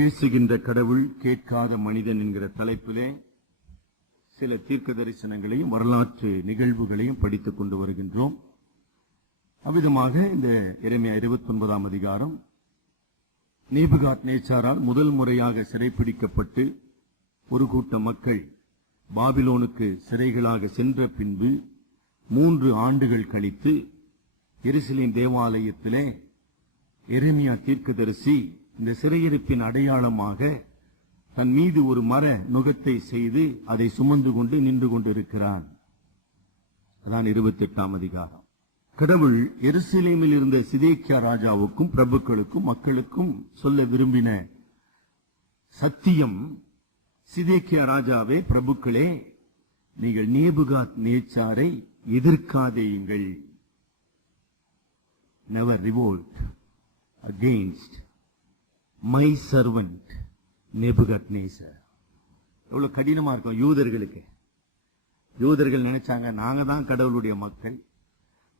பேசுகின்ற கடவுள் கேட்காத மனிதன் என்கிற தலைப்பிலே சில தீர்க்க தரிசனங்களையும் வரலாற்று நிகழ்வுகளையும் படித்துக் கொண்டு வருகின்றோம். அவ்விதமாக இந்த எரேமியா 29ஆம் அதிகாரம் நேபுகாத்நேச்சாரால் முதல் முறையாக சிறைப்பிடிக்கப்பட்டு ஒரு கூட்ட மக்கள் பாபிலோனுக்கு சிறைகளாக சென்ற பின்பு 3 ஆண்டுகள் கழித்து எருசலேம் தேவாலயத்திலே எரேமியா தீர்க்கதரிசி இந்த சிறையிருப்பின் அடையாளமாக தன் மீது ஒரு மர நுகத்தை செய்து அதை சுமந்து கொண்டு நின்று கொண்டிருக்கிறான். அதான் 28ஆம் அதிகாரம். கடவுள் எருசலேமில் இருந்த சிதேக்கியா ராஜாவுக்கும் பிரபுக்களுக்கும் மக்களுக்கும் சொல்ல விரும்பின சத்தியம், சிதேக்கியா ராஜாவே, பிரபுக்களே, நீங்கள் நேபுகாத்நேச்சாரை எதிர்க்காதேயுங்கள். Never revolt against my servant Nebuchadnezzar. எவ்வளவு கடினமா இருக்கும் யூதர்களுக்கு. யூதர்கள் நினைச்சாங்க, நாங்க தான் கடவுளுடைய மக்கள்,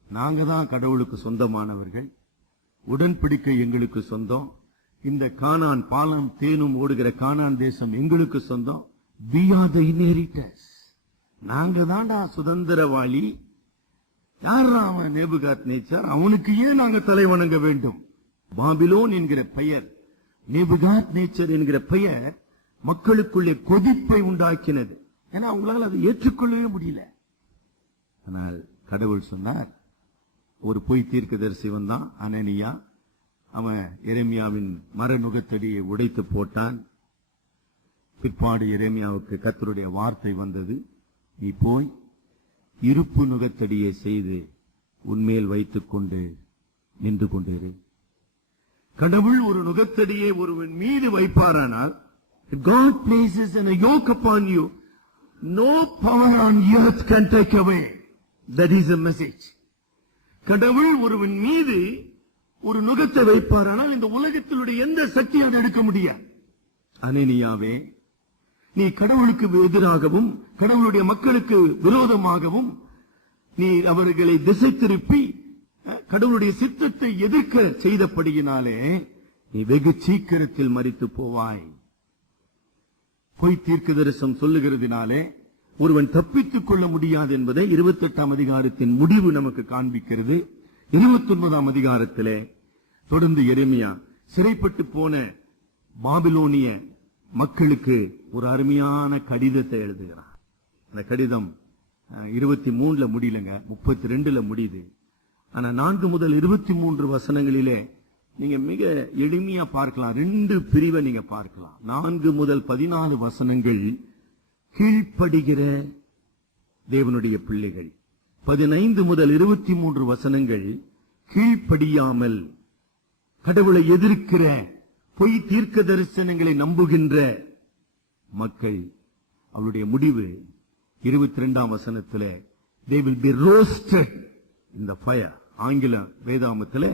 நாங்க தான் கடவுளுக்கு சொந்தமானவர்கள், உடன்படிக்கை எங்களுக்கு சொந்தம், இந்த கானான் பாலம் தேனும் ஓடுகிற கானான் தேசம் எங்களுக்கு சொந்தம், we are the inheritors, நாங்க தான்டா சுதந்திரவாளி. யார் அவன் நேபுகாத்நேச்சார்? அவனுக்கு ஏன் நாங்க தலை வணங்க வேண்டும்? பாபிலோன் என்கிற பெயர், நேபுகாத்நேச்சர் என்கிற பெயர் மக்களுக்குள்ளே கொதிப்பை உண்டாக்கினது. ஏன்னா அவங்களால அதை ஏற்றுக்கொள்ளவே முடியல. ஆனால் கடவுள் சொன்னார், ஒரு பொய் தீர்க்கதரிசி வந்தான், அனனியா. அவன் எரேமியாவின் மர நுகத்தடியை உடைத்து போட்டான். பிற்பாடு எரேமியாவுக்கு கர்த்தருடைய வார்த்தை வந்தது, நீ போய் இருப்பு நுகத்தடியை செய்து உன்மேல் வைத்துக் கொண்டு நின்று கொண்டிரு. கடவுள் ஒரு நுகத்தடியை ஒருவன் மீது வைப்பாரானால், God places a yoke upon you, no power on earth can take away. That is a message. கடவுள் ஒருவன் மீது ஒரு நுகத்தை வைப்பாரானால் இந்த உலகத்திலுடைய எந்த சக்தியும் அதை எடுக்க முடியாது. அனனியாவே, நீ கடவுளுக்கு எதிராகவும் கடவுளுடைய மக்களுக்கு விரோதமாகவும் நீ அவர்களை திசை திருப்பி கடவுளுடைய சித்தத்தை எதிர்க்க செய்தபடியினாலே நீ வெகு சீக்கிரத்தில் மரித்து போவாய். பொய் தீர்க்க தரிசனம் சொல்லுகிறதுனாலே ஒருவன் தப்பித்துக் கொள்ள முடியாது என்பதை 28ஆம் அதிகாரத்தின் முடிவு நமக்கு காண்பிக்கிறது. 29ஆம் அதிகாரத்திலே தொடர்ந்து எரேமியா சிறைப்பட்டு போன பாபிலோனிய மக்களுக்கு ஒரு அருமையான கடிதத்தை எழுதுகிறார். அந்த கடிதம் 23ல முடியலங்க, 32ல முடியுது. ஆனா 4 முதல் 23 வசனங்களிலே நீங்க மிக எளிமையா பார்க்கலாம். 2 பிரிவை நீங்க பார்க்கலாம். 4 முதல் 14 வசனங்கள் கீழ்ப்படுகிற தேவனுடைய பிள்ளைகள், 15 முதல் 23 வசனங்கள் கீழ்ப்படியாமல் கடவுளை எதிர்க்கிற பொய் தீர்க்க தரிசனங்களை நம்புகின்ற மக்கள். அவருடைய முடிவு 22ஆம் வசனத்திலே, they will be roasted in the fire. ஆங்கில வேதாமத்திலே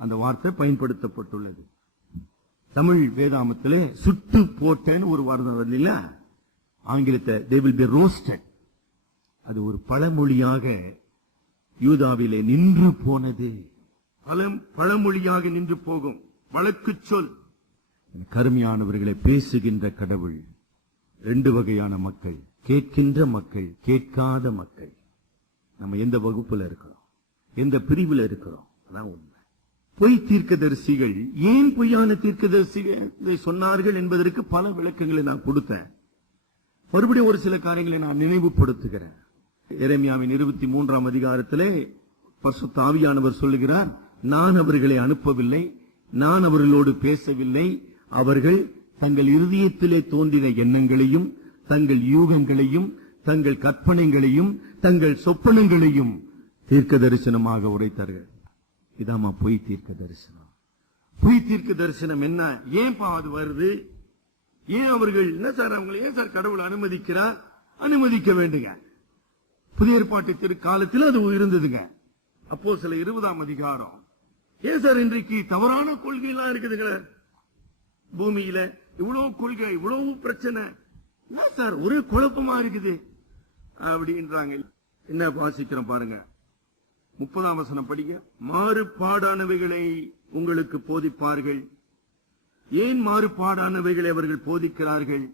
அந்த வார்த்தை பயன்படுத்தப்பட்டுள்ளது. தமிழ் வேதாமத்திலே சுட்டு போட்டேன்னு ஒரு வார்த்தை வரல, ஆங்கிலத்தை they will be roasted. அது ஒரு பழமொழியாக யூதாவிலே நின்று போனது. பழமொழியாக நின்று போகும் வழக்கு சொல். கருமையானவர்களை பேசுகின்ற கடவுள் 2 வகையான மக்கள், கேட்கின்ற மக்கள், கேட்காத மக்கள். நம்ம எந்த வகுப்புல இருக்கிறோம், எந்த பிரிவில் இருக்கிறோம், அதான் உண்மை. பொய் தீர்க்கதரிசிகள் ஏன் பொய்யான தீர்க்கதரிசிகளை சொன்னார்கள் என்பதற்கு பல விளக்கங்களை நான் கொடுத்தேன். மறுபடியும் ஒரு சில காரியங்களை நான் நினைவுபடுத்துகிறேன். எரேமியாவின் 23ஆம் அதிகாரத்திலே பரிசுத்த ஆவியானவர் சொல்லுகிறார், நான் அவர்களை அனுப்பவில்லை, நான் அவர்களோடு பேசவில்லை, அவர்கள் தங்கள் இருதயத்திலே தோன்றின எண்ணங்களையும் தங்கள் யூகங்களையும் தங்கள் கற்பனைகளையும் தங்கள் சொப்பனங்களையும் தீர்க்க தரிசனமாக உரைத்தார்கள். இதாமா பொய் தீர்க்க தரிசனம். பொய் தீர்க்க தரிசனம் என்ன? ஏன் அது வருது? ஏன் அவர்கள் என்ன சார், அவங்களை ஏன் சார் கடவுள் அனுமதிக்கிறார்? அனுமதிக்க வேண்டுங்க. புதிய ஏற்பாட்டு திருக்காலத்தில் அது இருந்ததுங்க. அப்போஸ்தலர் 20ஆம் அதிகாரம். ஏன் சார் இன்றைக்கு தவறான கொள்கையெல்லாம் இருக்குதுங்களே, பூமியில இவ்வளவு கொள்கை, இவ்வளவு பிரச்சனை, என்ன சார் ஒரே குழப்பமா இருக்குது அப்படின்றாங்க. என்ன வாசிக்கிறோம் பாருங்க, 30ஆம் வசனம் படிங்க. மாறுபாடானவைகளை உங்களுக்கு போதிப்பார்கள், ஏன் மாறுபாடானவைகளை அவர்கள் போதிக்கிறார்கள்?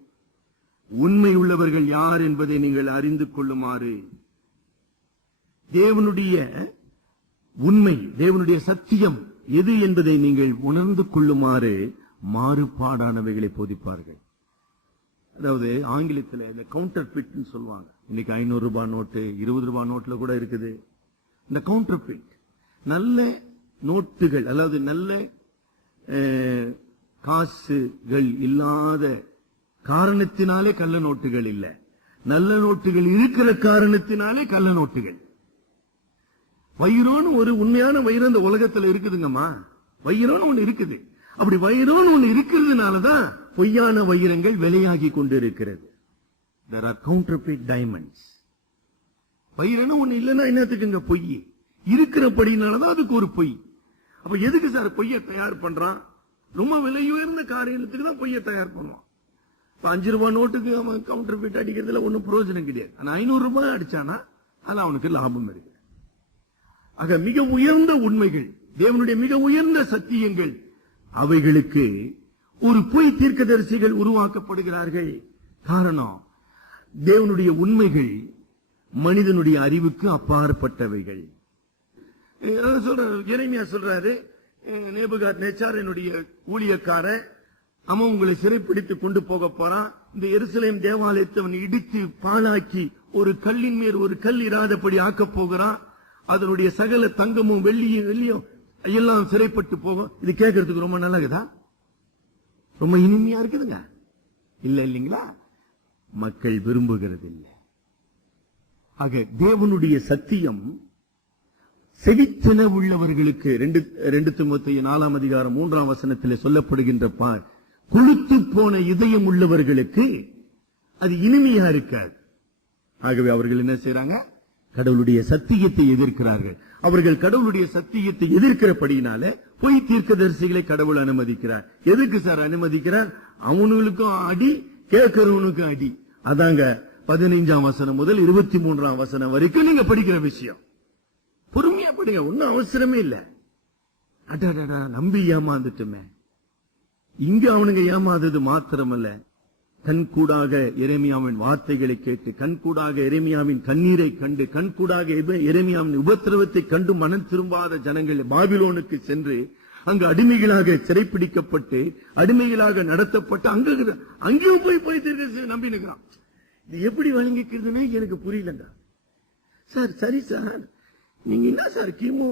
உண்மை உள்ளவர்கள் யார் என்பதை நீங்கள் அறிந்து கொள்ளுமாறு, தேவனுடைய உண்மை, தேவனுடைய சத்தியம் எது என்பதை நீங்கள் உணர்ந்து கொள்ளுமாறு மாறுபாடானவைகளை போதிப்பார்கள். அதாவது ஆங்கிலத்தில் இந்த கவுண்டர் பிட் சொல்லுவாங்க. இன்னைக்கு 500 ரூபாய் நோட்டு, 20 ரூபாய் நோட்டுல கூட இருக்குது. இந்த கவுண்டர் பிட் நல்ல நோட்டுகள், அதாவது நல்ல காசுகள் இல்லாத காரணத்தினாலே கள்ள நோட்டுகள் இல்ல, நல்ல நோட்டுகள் இருக்கிற காரணத்தினாலே கள்ள நோட்டுகள். வைரோன்னு ஒரு உண்மையான வைரம் இந்த உலகத்துல இருக்குதுங்கம்மா. வைரோன்னு ஒண்ணு இருக்குது. அப்படி வைரோன்னு ஒண்ணு இருக்கிறதுனாலதான் பொய்யான வைரங்கள் விலையாகி கொண்டிருக்கிறது. There are counterfeit diamonds. வைரன்னு ஒண்ணு இல்லைன்னா என்னத்துக்குங்க பொய்? இருக்கிறபடினாலதான் அதுக்கு ஒரு பொய். அப்ப எதுக்கு சார் பொய்யை தயார் பண்றான்? ரொம்ப விலை உயர்ந்த காரியத்துக்கு தான் பொய்யை தயார் பண்ணுவான். இப்ப 5 ரூபாய் நோட்டுக்கு அவன் கவுண்டர் பிட் அடிக்கிறதுல ஒன்னும் பிரயோஜனம் கிடையாது. ஆனா 500 ரூபாய் அடிச்சானா அது அவனுக்கு லாபம் இருக்கு. ஆக மிக உயர்ந்த உண்மைகள், தேவனுடைய மிக உயர்ந்த சத்தியங்கள், அவைகளுக்கு ஒரு பொய் தீர்க்கதரிசிகள் உருவாக்கப்படுகிறார்கள். காரணம், தேவனுடைய உண்மைகள் மனிதனுடைய அறிவுக்கு அப்பாற்பட்டவைகள். எரேமியா சொல்றாரு, நேபுகாத்நேச்சார் என்னுடைய ஊழியக்காரன், அவன் உங்களை சிறைப்பிடித்து கொண்டு போக போறான். இந்த எருசலேம் தேவாலயத்தை அவன் இடித்து பாழாக்கி ஒரு கல்லின் மேல் ஒரு கல் இராதபடி ஆக்க போகிறான். அதனுடைய சகல தங்கமும் வெள்ளியும் எல்லாம் சிறைப்பட்டு போகும். இது கேட்கறதுக்கு ரொம்ப நல்லதா, ரொம்ப இனிமையா இருக்குதுங்க. இல்ல இல்லீங்களா? மக்கள் விரும்புகிறது இல்லை. ஆக தேவனுடைய சத்தியம் செவித்தன உள்ளவர்களுக்கு 2 தீமோத்தேயு 4:3 சொல்லப்படுகின்ற கொழுத்து போன இதயம் உள்ளவர்களுக்கு அது இனிமையா இருக்காது. ஆகவே அவர்கள் என்ன செய்யறாங்க? கடவுளுடைய சத்தியத்தை எதிர்க்கிறார்கள். அவர்கள் கடவுளுடைய சத்தியத்தை எதிர்க்கிறபடினால பொய் தீர்க்கதரிசிகளை கடவுள் அனுமதிக்கிறார். எதுக்கு சார் அனுமதிக்கிறார்? அவனுங்களுக்கும் அடி, கேட்கிறவனுக்கும் அடி. அதாங்க 15ஆம் வசனம் முதல் 23ஆம் வசனம் வரைக்கும் நீங்க படிக்கிற விஷயம். பொறுமையா படிங்க, ஒன்னும் அவசரமே இல்ல. அடடா, நம்பி ஏமாந்துட்டுமே. இங்க அவனுங்க ஏமாந்தது மாத்திரமல்ல, கண்கூடாக எரேமியாவின் வார்த்தைகளை கேட்டு, கண்கூடாக எரேமியாவின் கண்ணீரை கண்டு, கண்கூடாக எரேமியாவின் உபத்திரவத்தை கண்டு மனம் திரும்பாத ஜனங்கள் பாபிலோனுக்கு சென்று அங்கு அடிமைகளாக சிறைப்பிடிக்கப்பட்டு அடிமைகளாக நடத்தப்பட்டு அங்கேயும் போய் நம்பி நிற்கிறான். இது எப்படி வழங்கிக்கிறதுன்னு எனக்கு புரியலங்க சார். சரி சார், நீங்க என்ன சார் கிமு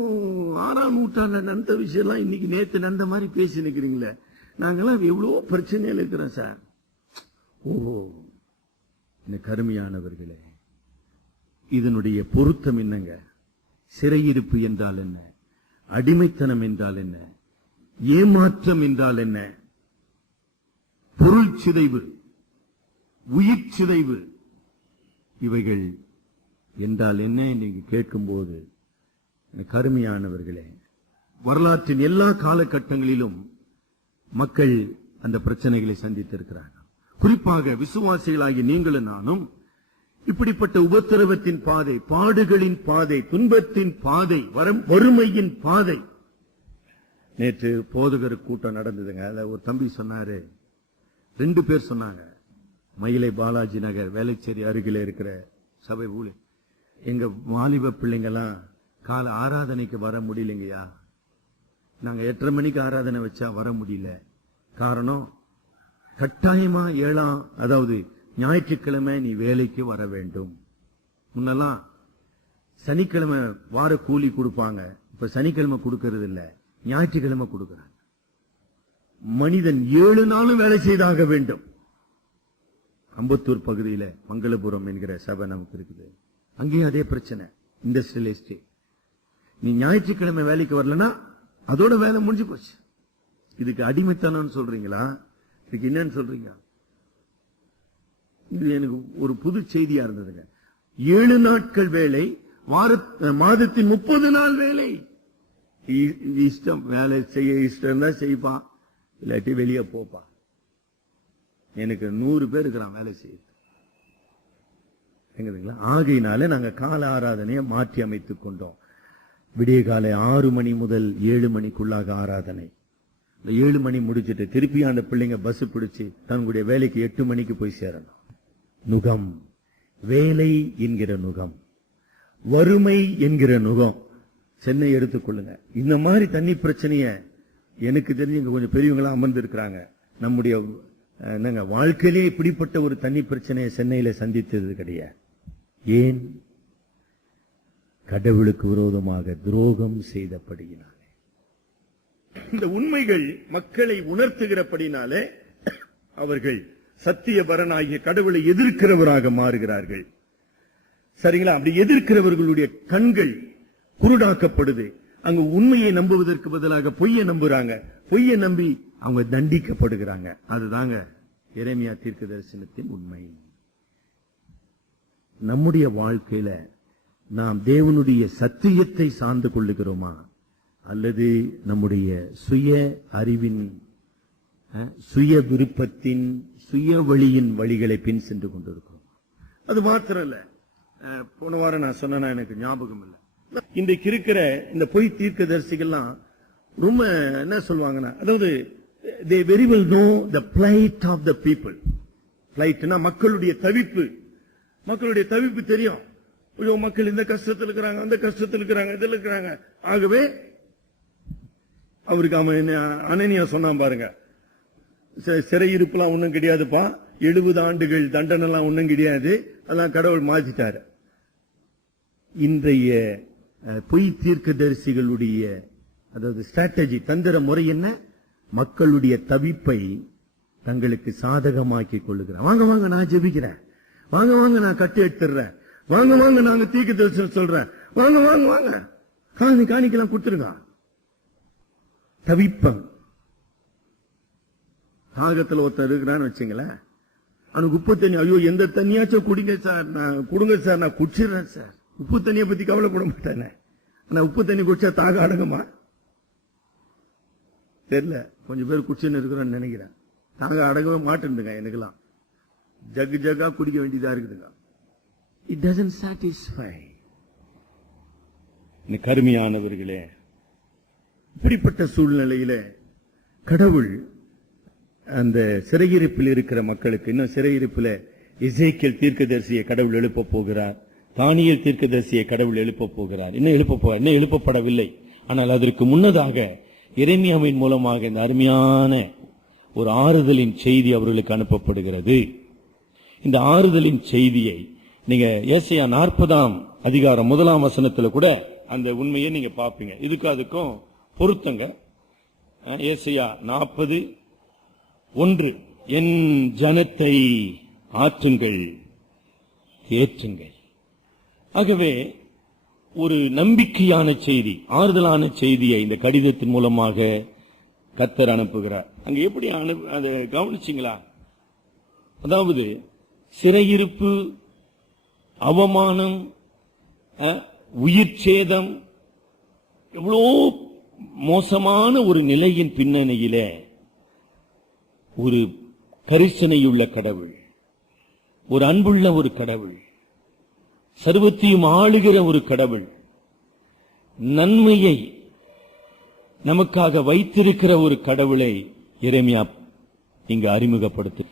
6ஆம் நூற்றாண்டுல நடந்த விஷயம் எல்லாம் இன்னைக்கு நேத்து நடந்த மாதிரி பேசி நிக்கிறீங்களே. நாங்கெல்லாம் எவ்வளவோ பிரச்சனையில இருக்கிறோம் சார். ஓஹோ, கருமையானவர்களே, இதனுடைய பொருத்தம் என்னங்க? சிறையிருப்பு என்றால் என்ன? அடிமைத்தனம் என்றால் என்ன? ஏமாற்றம் என்றால் என்ன? பொருள் சிதைவு, உயிர் சிதைவு, இவைகள் என்றால் என்ன நீங்க கேட்கும் போது, கருமையானவர்களே, வரலாற்றின் எல்லா காலகட்டங்களிலும் மக்கள் அந்த பிரச்சனைகளை சந்தித்திருக்கிறார்கள். குறிப்பாக விசுவாசிகளாகி நீங்களும் நானும் இப்படிப்பட்ட உபத்திரவத்தின் பாதை, பாடுகளின் பாதை, துன்பத்தின் பாதை, வறுமையின் பாதை. நேற்று போதகர் கூட்டம் நடந்ததுங்க. அதுல ஒரு தம்பி சொன்னாரு, 2 பேர் சொன்னாங்க, மயிலை பாலாஜி நகர் வேலைச்சேரி அருகில இருக்கிற சபை ஊழியர், எங்க வாலிப பிள்ளைங்கெல்லாம் கால ஆராதனைக்கு வர முடியலைங்கய்யா. நாங்க 8:30 மணிக்கு ஆராதனை வச்சா வர முடியல. காரணம், கட்டாயமா 7ஆம், அதாவது ஞாயிற்றுக்கிழமை நீ வேலைக்கு வர வேண்டும். முன்னெல்லாம் சனிக்கிழமை வார கூலி கொடுப்பாங்க, இப்ப சனிக்கிழமை கொடுக்கறது இல்ல, ஞாயிற்றுக்கிழமை கொடுக்கிறாங்க. மனிதன் 7 நாளும் வேலை செய்தாக வேண்டும். அம்பத்தூர் பகுதியில மங்களபுரம் என்கிற சபை நமக்கு இருக்குது. அங்கேயும் அதே பிரச்சனை. இண்டஸ்ட்ரியல் எஸ்டேட், நீ ஞாயிற்றுக்கிழமை வேலைக்கு வரலன்னா அதோட வேலை முடிஞ்சு போச்சு. இதுக்கு அடிமைத்தனம் சொல்றீங்களா? இதுக்கு என்னன்னு சொல்றீங்க? இது எனக்கு ஒரு புது செய்தியா இருந்ததுங்க. 7 நாட்கள் வேலை, மாதத்தின் 30 நாள் வேலை. இஷ்டம் வேலை செய்ய இஷ்டம் தான் செய்ப்பா, இல்லாட்டி வெளியே போப்பா. எனக்கு 100 பேர் இருக்கிறான் வேலை செய்ய. ஆகையினால நாங்க கால ஆராதனையை மாற்றி அமைத்துக் கொண்டோம். விடிய காலை 6 மணி முதல் 7 மணிக்குள்ளாக ஆராதனை. 7 மணி முடிச்சிட்டு திருப்பி அந்த பிள்ளைங்க பஸ் பிடிச்சு தங்களுடைய வேலைக்கு 8 மணிக்கு போய் சேரணும். நுகம், வேலை என்கிற நுகம், வறுமை என்கிற நுகம். சென்னை எடுத்துக்கொள்ளுங்க. இந்த மாதிரி தண்ணி பிரச்சனைய எனக்கு தெரிஞ்சு இங்க கொஞ்சம் பெரியவங்களா அமர்ந்து இருக்கிறாங்க. நம்முடைய வாழ்க்கையிலே இப்படிப்பட்ட ஒரு தண்ணி பிரச்சனையை சென்னையில சந்தித்தது கிடையாது. ஏன்? கடவுளுக்கு விரோதமாக துரோகம் செய்தபடியினாலே. இந்த உண்மைகள் மக்களை உணர்த்துகிறபடினாலே அவர்கள் சத்தியபரனாகிய கடவுளை எதிர்க்கிறவராக மாறுகிறார்கள். சரிங்களா? அப்படி எதிர்க்கிறவர்களுடைய கண்கள் குருடாக்கப்படுது. அங்க உண்மையை நம்புவதற்கு பதிலாக பொய்யை நம்புறாங்க. பொய்யை நம்பி அவங்க தண்டிக்கப்படுகிறாங்க. அதுதாங்க எரேமியா தீர்க்கதரிசனத்தின் உண்மை. நம்முடைய வாழ்க்கையில நாம் தேவனுடைய சத்தியத்தை சார்ந்து கொள்ளுகிறோமா, அல்லது நம்முடைய சுய அறிவின், சுய விருப்பத்தின், சுய வழியின் வழிகளை பின் சென்று கொண்டிருக்கிறோம்? அது மாத்திரம் இல்ல, போன வாரம் நான் சொன்னா எனக்கு ஞாபகம் இல்லை. இன்றைக்கு இருக்கிற இந்த பொய் தீர்க்கதரிசிகள்லாம் ரொம்ப என்ன சொல்வாங்கன்னா, அதாவது they very well know the plight of the people. plight-னா மக்களுடைய தவிப்பு. மக்களுடைய தவிப்பு தெரியும். மக்கள் இந்த கஷ்டத்தில் இருக்கிறாங்க, அந்த கஷ்டத்தில் இருக்கிறாங்க, இதில் இருக்கிறாங்க. ஆகவே அவருக்கு அவன் அனனியா சொன்னான் பாருங்க, சிறையிருப்புலாம் ஒன்றும் கிடையாதுப்பா, 70 ஆண்டுகள் தண்டனை எல்லாம் ஒன்றும் கிடையாது, அதெல்லாம் கடவுள் மாற்றிட்டாரு. இன்றைய பொய் தீர்க்கதரிசிகளுடைய அதாவது ஸ்ட்ராட்டஜி, தந்திர முறை என்ன? மக்களுடைய தவிப்பை தங்களுக்கு சாதகமாக்கி கொள்ளுகிறார். வாங்க வாங்க நான் ஜெபிக்கிறேன், வாங்க வாங்க நான் கட்டி எடுத்துறேன், வாங்க வாங்க நாங்க தீர்க்கதரிசனம் சொல்றேன், வாங்க வாங்க வாங்க காணிக்கலாம் கொடுத்துருங்க. தவிப்பம். தாகத்தில் ஒருத்தர் இருக்கிறான்னு வச்சுங்களேன், அவனுக்கு உப்பு தண்ணி, ஐயோ எந்த தண்ணியாச்சும் குடிங்க சார், நான் கொடுங்க சார், நான் குடிச்சிடுறேன் சார். உப்பு தண்ணியை பத்தி கவலைப்பட மாட்டேன். ஆனா உப்பு தண்ணி குடிச்சா தாக அடங்குமா? தெரியல. கொஞ்சம் பேர் குடிச்சுன்னு இருக்கிறோன்னு நினைக்கிறேன். தாக அடங்கவே மாட்டேன்னுங்க. எனக்குலாம் ஜக்கு ஜக்கா குடிக்க வேண்டியதா இருக்குதுங்க. It doesn't satisfy. கருமையானவர்களே, இப்படிப்பட்ட சூழ்நிலையில கடவுள் அந்த சிறையிருப்பில் இருக்கிற மக்களுக்கு, இன்னும் சிறையிருப்பில் எசேக்கியேல் தீர்க்கதரிசியை கடவுள் எழுப்ப போகிறார், தானியேல் தீர்க்கதரிசியை கடவுள் எழுப்ப போகிறார். இன்னும் எழுப்பப்படவில்லை. ஆனால் அதற்கு முன்னதாக எரேமியாவின் மூலமாக இந்த அருமையான ஒரு ஆறுதலின் செய்தி அவர்களுக்கு அனுப்பப்படுகிறது. இந்த ஆறுதலின் செய்தியை நீங்க ஏசாயா 40ஆம் அதிகாரம் 1ஆம் வசனத்துல கூட அந்த உண்மையை நீங்க பாப்பீங்க. இதுக்கு அதுக்கும் பொருத்தங்க. ஏசாயா 40:1, என் ஜனத்தை ஆற்றுங்கள், தேற்றுங்கள். ஆகவே ஒரு நம்பிக்கையான செய்தி, ஆறுதலான செய்தியை இந்த கடிதத்தின் மூலமாக கர்த்தர் அனுப்புகிறார். அங்க எப்படி அதை கவனிச்சிங்களா? அதாவது சிறையிருப்பு, அவமானம், உயிர் சேதம், எவ்வளோ மோசமான ஒரு நிலையின் பின்னணியில ஒரு கரிசனையுள்ள கடவுள், ஒரு அன்புள்ள ஒரு கடவுள், சர்வத்தையும் ஆளுகிற ஒரு கடவுள், நன்மையை நமக்காக வைத்திருக்கிற ஒரு கடவுளை எரேமியா இங்கு அறிமுகப்படுத்து.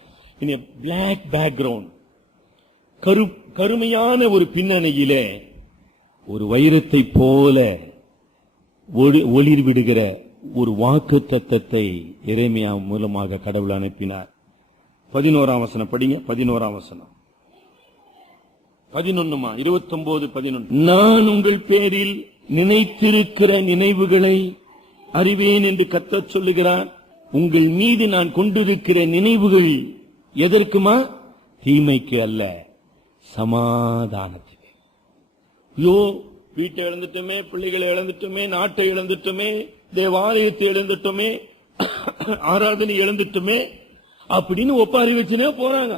பிளாக் பேக்ரவுண்ட், கருமையான ஒரு பின்னணியிலே ஒரு வைரத்தை போல ஒளிர் விடுகிற ஒரு வாக்கு தத்தத்தை எரேமியா மூலமாக கடவுள் அனுப்பினார். 11ஆம் வசனம் படிங்க. 11ஆம் வசனம் 29:11. நான் உங்கள் பேரில் நினைத்திருக்கிற நினைவுகளை அறிவேன் என்று கர்த்தர் சொல்லுகிறார். உங்கள் மீது நான் கொண்டிருக்கிற நினைவுகள் எதற்குமா? தீமைக்கு அல்ல, சமாதானத்துக்கு. ஐயோ, வீட்டை இழந்துட்டோமே, பிள்ளைகளை இழந்துட்டோமே, நாட்டை இழந்துட்டோமே, தேவாலயத்தை இழந்துட்டோமே, ஆராதனை இழந்துட்டோமே அப்படின்னு ஒப்பாரி வச்சுனே போறாங்க.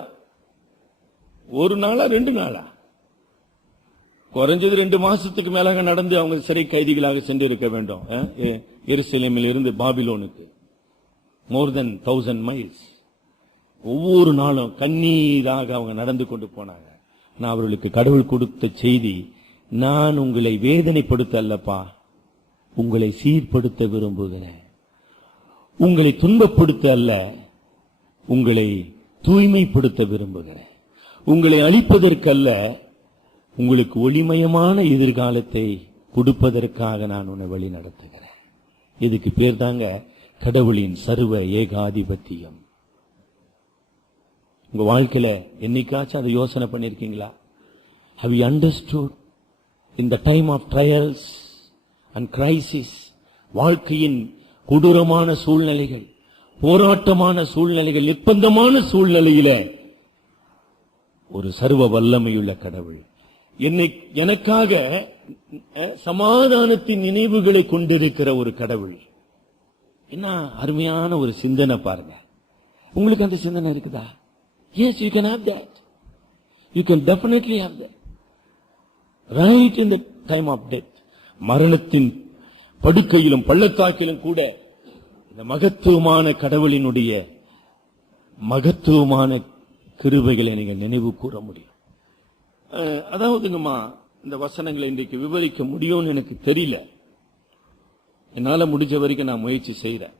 ஒரு நாளா 2 நாளா, குறைஞ்சது 2 மாசத்துக்கு மேலாக நடந்து அவங்க சிறை கைதிகளாக சென்று இருக்க வேண்டும். எருசலேமில் இருந்து பாபிலோனுக்கு more than 1000 miles. ஒவ்வொரு நாளும் கண்ணீராக அவங்க நடந்து கொண்டு போனாங்க. நான் அவர்களுக்கு கடவுள் கொடுத்த செய்தி, நான் உங்களை வேதனைப்படுத்த அல்லப்பா, உங்களை சீர்படுத்த விரும்புகிறேன். உங்களை துன்பப்படுத்த அல்ல, உங்களை தூய்மைப்படுத்த விரும்புகிறேன். உங்களை அழிப்பதற்கல்ல, உங்களுக்கு ஒளிமயமான எதிர்காலத்தை கொடுப்பதற்காக நான் உன்னை வழி நடத்துகிறேன். இதுக்கு பேர் தாங்க கடவுளின் சர்வ ஏகாதிபத்தியம். உங்க வாழ்க்கையில என்னைக்காச்சும் அதை யோசனை பண்ணிருக்கீங்களா? Have you understood in the time of trials and crisis, வாழ்க்கையின் கொடூரமான சூழ்நிலைகள், போராட்டமான சூழ்நிலைகள், நிர்பந்தமான சூழ்நிலையில ஒரு சர்வ வல்லமையுள்ள கடவுள் எனக்காக சமாதானத்தின் நினைவுகளை கொண்டிருக்கிற ஒரு கடவுள். என்ன அருமையான ஒரு சிந்தனை பாருங்க. உங்களுக்கு அந்த சிந்தனை இருக்குதா? Yes, you can have that. You can definitely have that. Right in the time of death. மரணத்தின் படுக்கையிலும் பள்ளத்தாக்கிலும் கூட இந்த மகத்துவமான கடவுளினுடைய மகத்துவமான கிருபைகளை நீங்கள் நினைவு கூற முடியும். அதாவதுங்கம்மா, இந்த வசனங்களை இன்றைக்கு விவரிக்க முடியும்னு எனக்கு தெரியல. என்னால முடிஞ்ச வரைக்கும் நான் முயற்சி செய்யறேன்.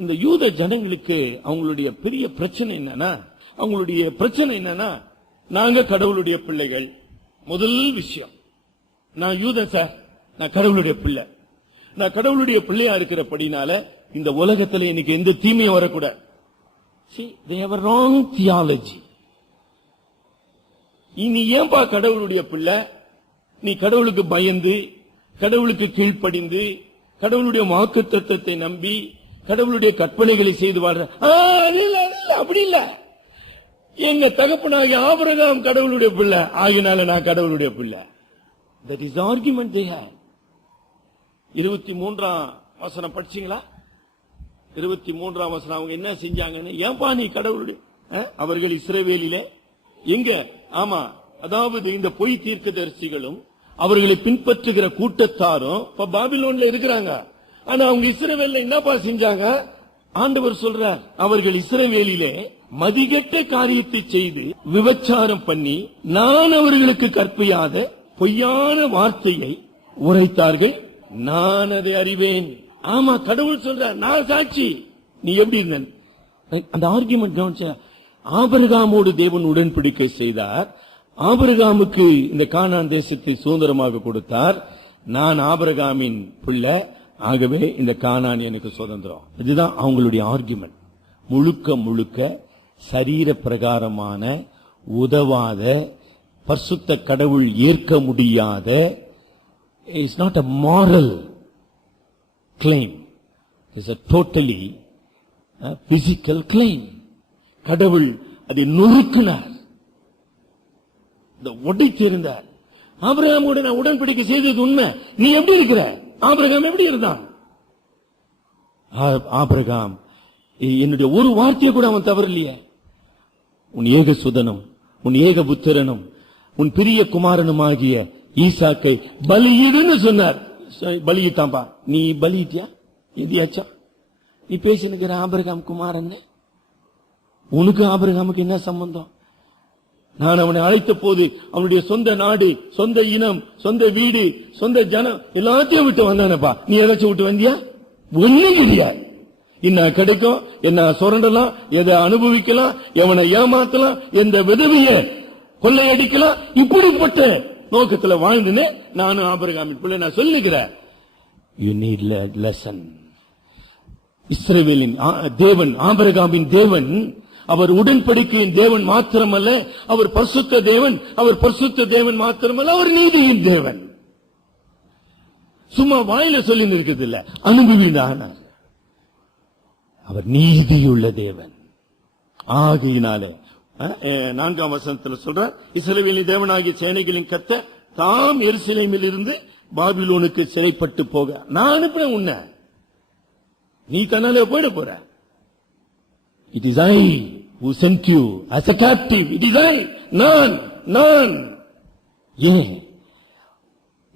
இந்த யூத ஜனங்களுக்கு அவங்களுடைய பெரிய பிரச்சனை என்னன்னா, நாங்க கடவுளுடைய பிள்ளைகள். முதல் விஷயம், நான் யூதன் சார், நான் கடவுளுடைய பிள்ளை. நான் கடவுளுடைய பிள்ளையா இருக்கிறபடினால இந்த உலகத்துல இன்னைக்கு எந்த தீமையும் வரக்கூடாது. See, they have a wrong theology. நீ ஏன்பா கடவுளுடைய பிள்ளை? நீ கடவுளுக்கு பயந்து, கடவுளுக்கு கீழ்ப்படிந்து, கடவுளுடைய வாக்குத்தத்தத்தை நம்பி, கடவுளுடைய கற்பனைகளை செய்து வாழ்ற. அப்படி இல்ல. எங்க தகப்பனாகிய ஆபிரகாம் கடவுளுடைய பிள்ளை, ஆகினால நான் கடவுளுடைய பிள்ளை. That is the argument they have. 23ஆம் வசனம் படிச்சீங்களா? 23ஆம் வசனம் அவங்க என்ன செஞ்சாங்கன்னு. ஏன்பா நீ கடவுளுடைய? அவர்கள் இஸ்ரவேலிலே எங்க? ஆமா, அதாவது இந்த பொய் தீர்க்கதரிசிகளும் அவர்களை பின்பற்றுகிற கூட்டத்தாரும் இப்ப பாபிலோன்ல இருக்கிறாங்க. ஆனா அவங்க இஸ்ரவேல்ல என்னப்பா செஞ்சாங்க? ஆண்டவர் சொல்றார், அவர்கள் இஸ்ரவேலிலே மதிகெட்ட காரியத்தை செய்து விபச்சாரம் பண்ணி நான் அவர்களுக்கு கற்பியாத பொய்யான வார்த்தையை உரைத்தார்கள், நான் அதை அறிவேன். ஆமா, கடவுள் சொல்றார், நான் சாட்சி. நீ எப்படி இருந்த? அந்த ஆர்குமெண்ட் கவனிச்ச. ஆபிரகாமோடு தேவன் உடன்படிக்கை செய்தார். ஆபிரகாமுக்கு இந்த கானான் தேசத்தை சுதந்திரமாக கொடுத்தார். நான் ஆபிரகாமின் பிள்ளை, ஆகவே இந்த கானான் எனக்கு சுதந்திரம். இதுதான் அவங்களுடைய ஆர்குமெண்ட். முழுக்க முழுக்க சரீர பிரகாரமான, உதவாத, பரிசுத்த கடவுள் ஏற்க முடியாத, it's not a moral claim, it's a totally physical claim. கடவுள் அதை நொறுக்கினார், உடைத்திருந்தார். ஆபிரகாமோடு நான் உடன்படிக்கை செய்தது உண்மை. நீ எப்படி இருக்கிற? ஆபிரகாம் எப்படி இருந்தான்? ஆபிரகாம் என்னுடைய ஒரு வார்த்தையை கூட அவன் தவறலையே. உன் ஏக சுதனும் உன் ஏக புத்திரனும் உன் பிரிய குமாரனுமாகிய ஈசாக்கை பலியிடுன்னு சொன்னார். பலியிட்டாம்பா. நீ பலியிட்டியா? எதியாச்சா? நீ பேசினுக்கிற ஆபிரகாம் குமாரன். உனக்கு ஆபிரகாமுக்கு என்ன சம்பந்தம்? நான் அவனை அழைத்த போது அவனுடைய சொந்த நாடு, சொந்த இனம், சொந்த வீடு, சொந்த ஜனம் எல்லாத்தையும் விட்டு வந்தானப்பா. நீ ஏதாச்சும் விட்டு வந்தியா? ஒண்ணும் கிடையாது. என்ன கிடைக்கும், என்ன சுரண்டலாம், எதை அனுபவிக்கலாம், எவனை ஏமாத்தலாம், எந்த விதவிய கொள்ளையடிக்கலாம், இப்படிப்பட்ட நோக்கத்துல வாழ்ந்துன்னு நானும் ஆபிரகாமின் பிள்ளை. நான் சொல்லுகிறேன், யூ நீட் லெசன். இஸ்ரவேலின் தேவன், ஆபிரகாமின் தேவன், அவர் உடன்படிக்கையின் தேவன் மாத்திரமல்ல, அவர் பரிசுத்த தேவன். அவர் பரிசுத்த தேவன் மாத்திரமல்ல, அவர் நீதியின் தேவன். சும்மா வாயில சொல்லி இருக்குது இல்ல, அனுபவிதான். அவர் நீதியுள்ள தேவன். ஆகையினாலே 4ஆம் வசனத்தில் சொல்ற, இஸ்ரவேலின் தேவனாகிய சேனைகளின் கர்த்தர் தாம் எருசலேமில் இருந்து பாபிலோனுக்கு சிறைப்பட்டு போக நான் அனுப்புறேன் உன்னை. நீ கண்ணால போயிட போற. It is I who sent you as a captive. It is I. நான். ஏன்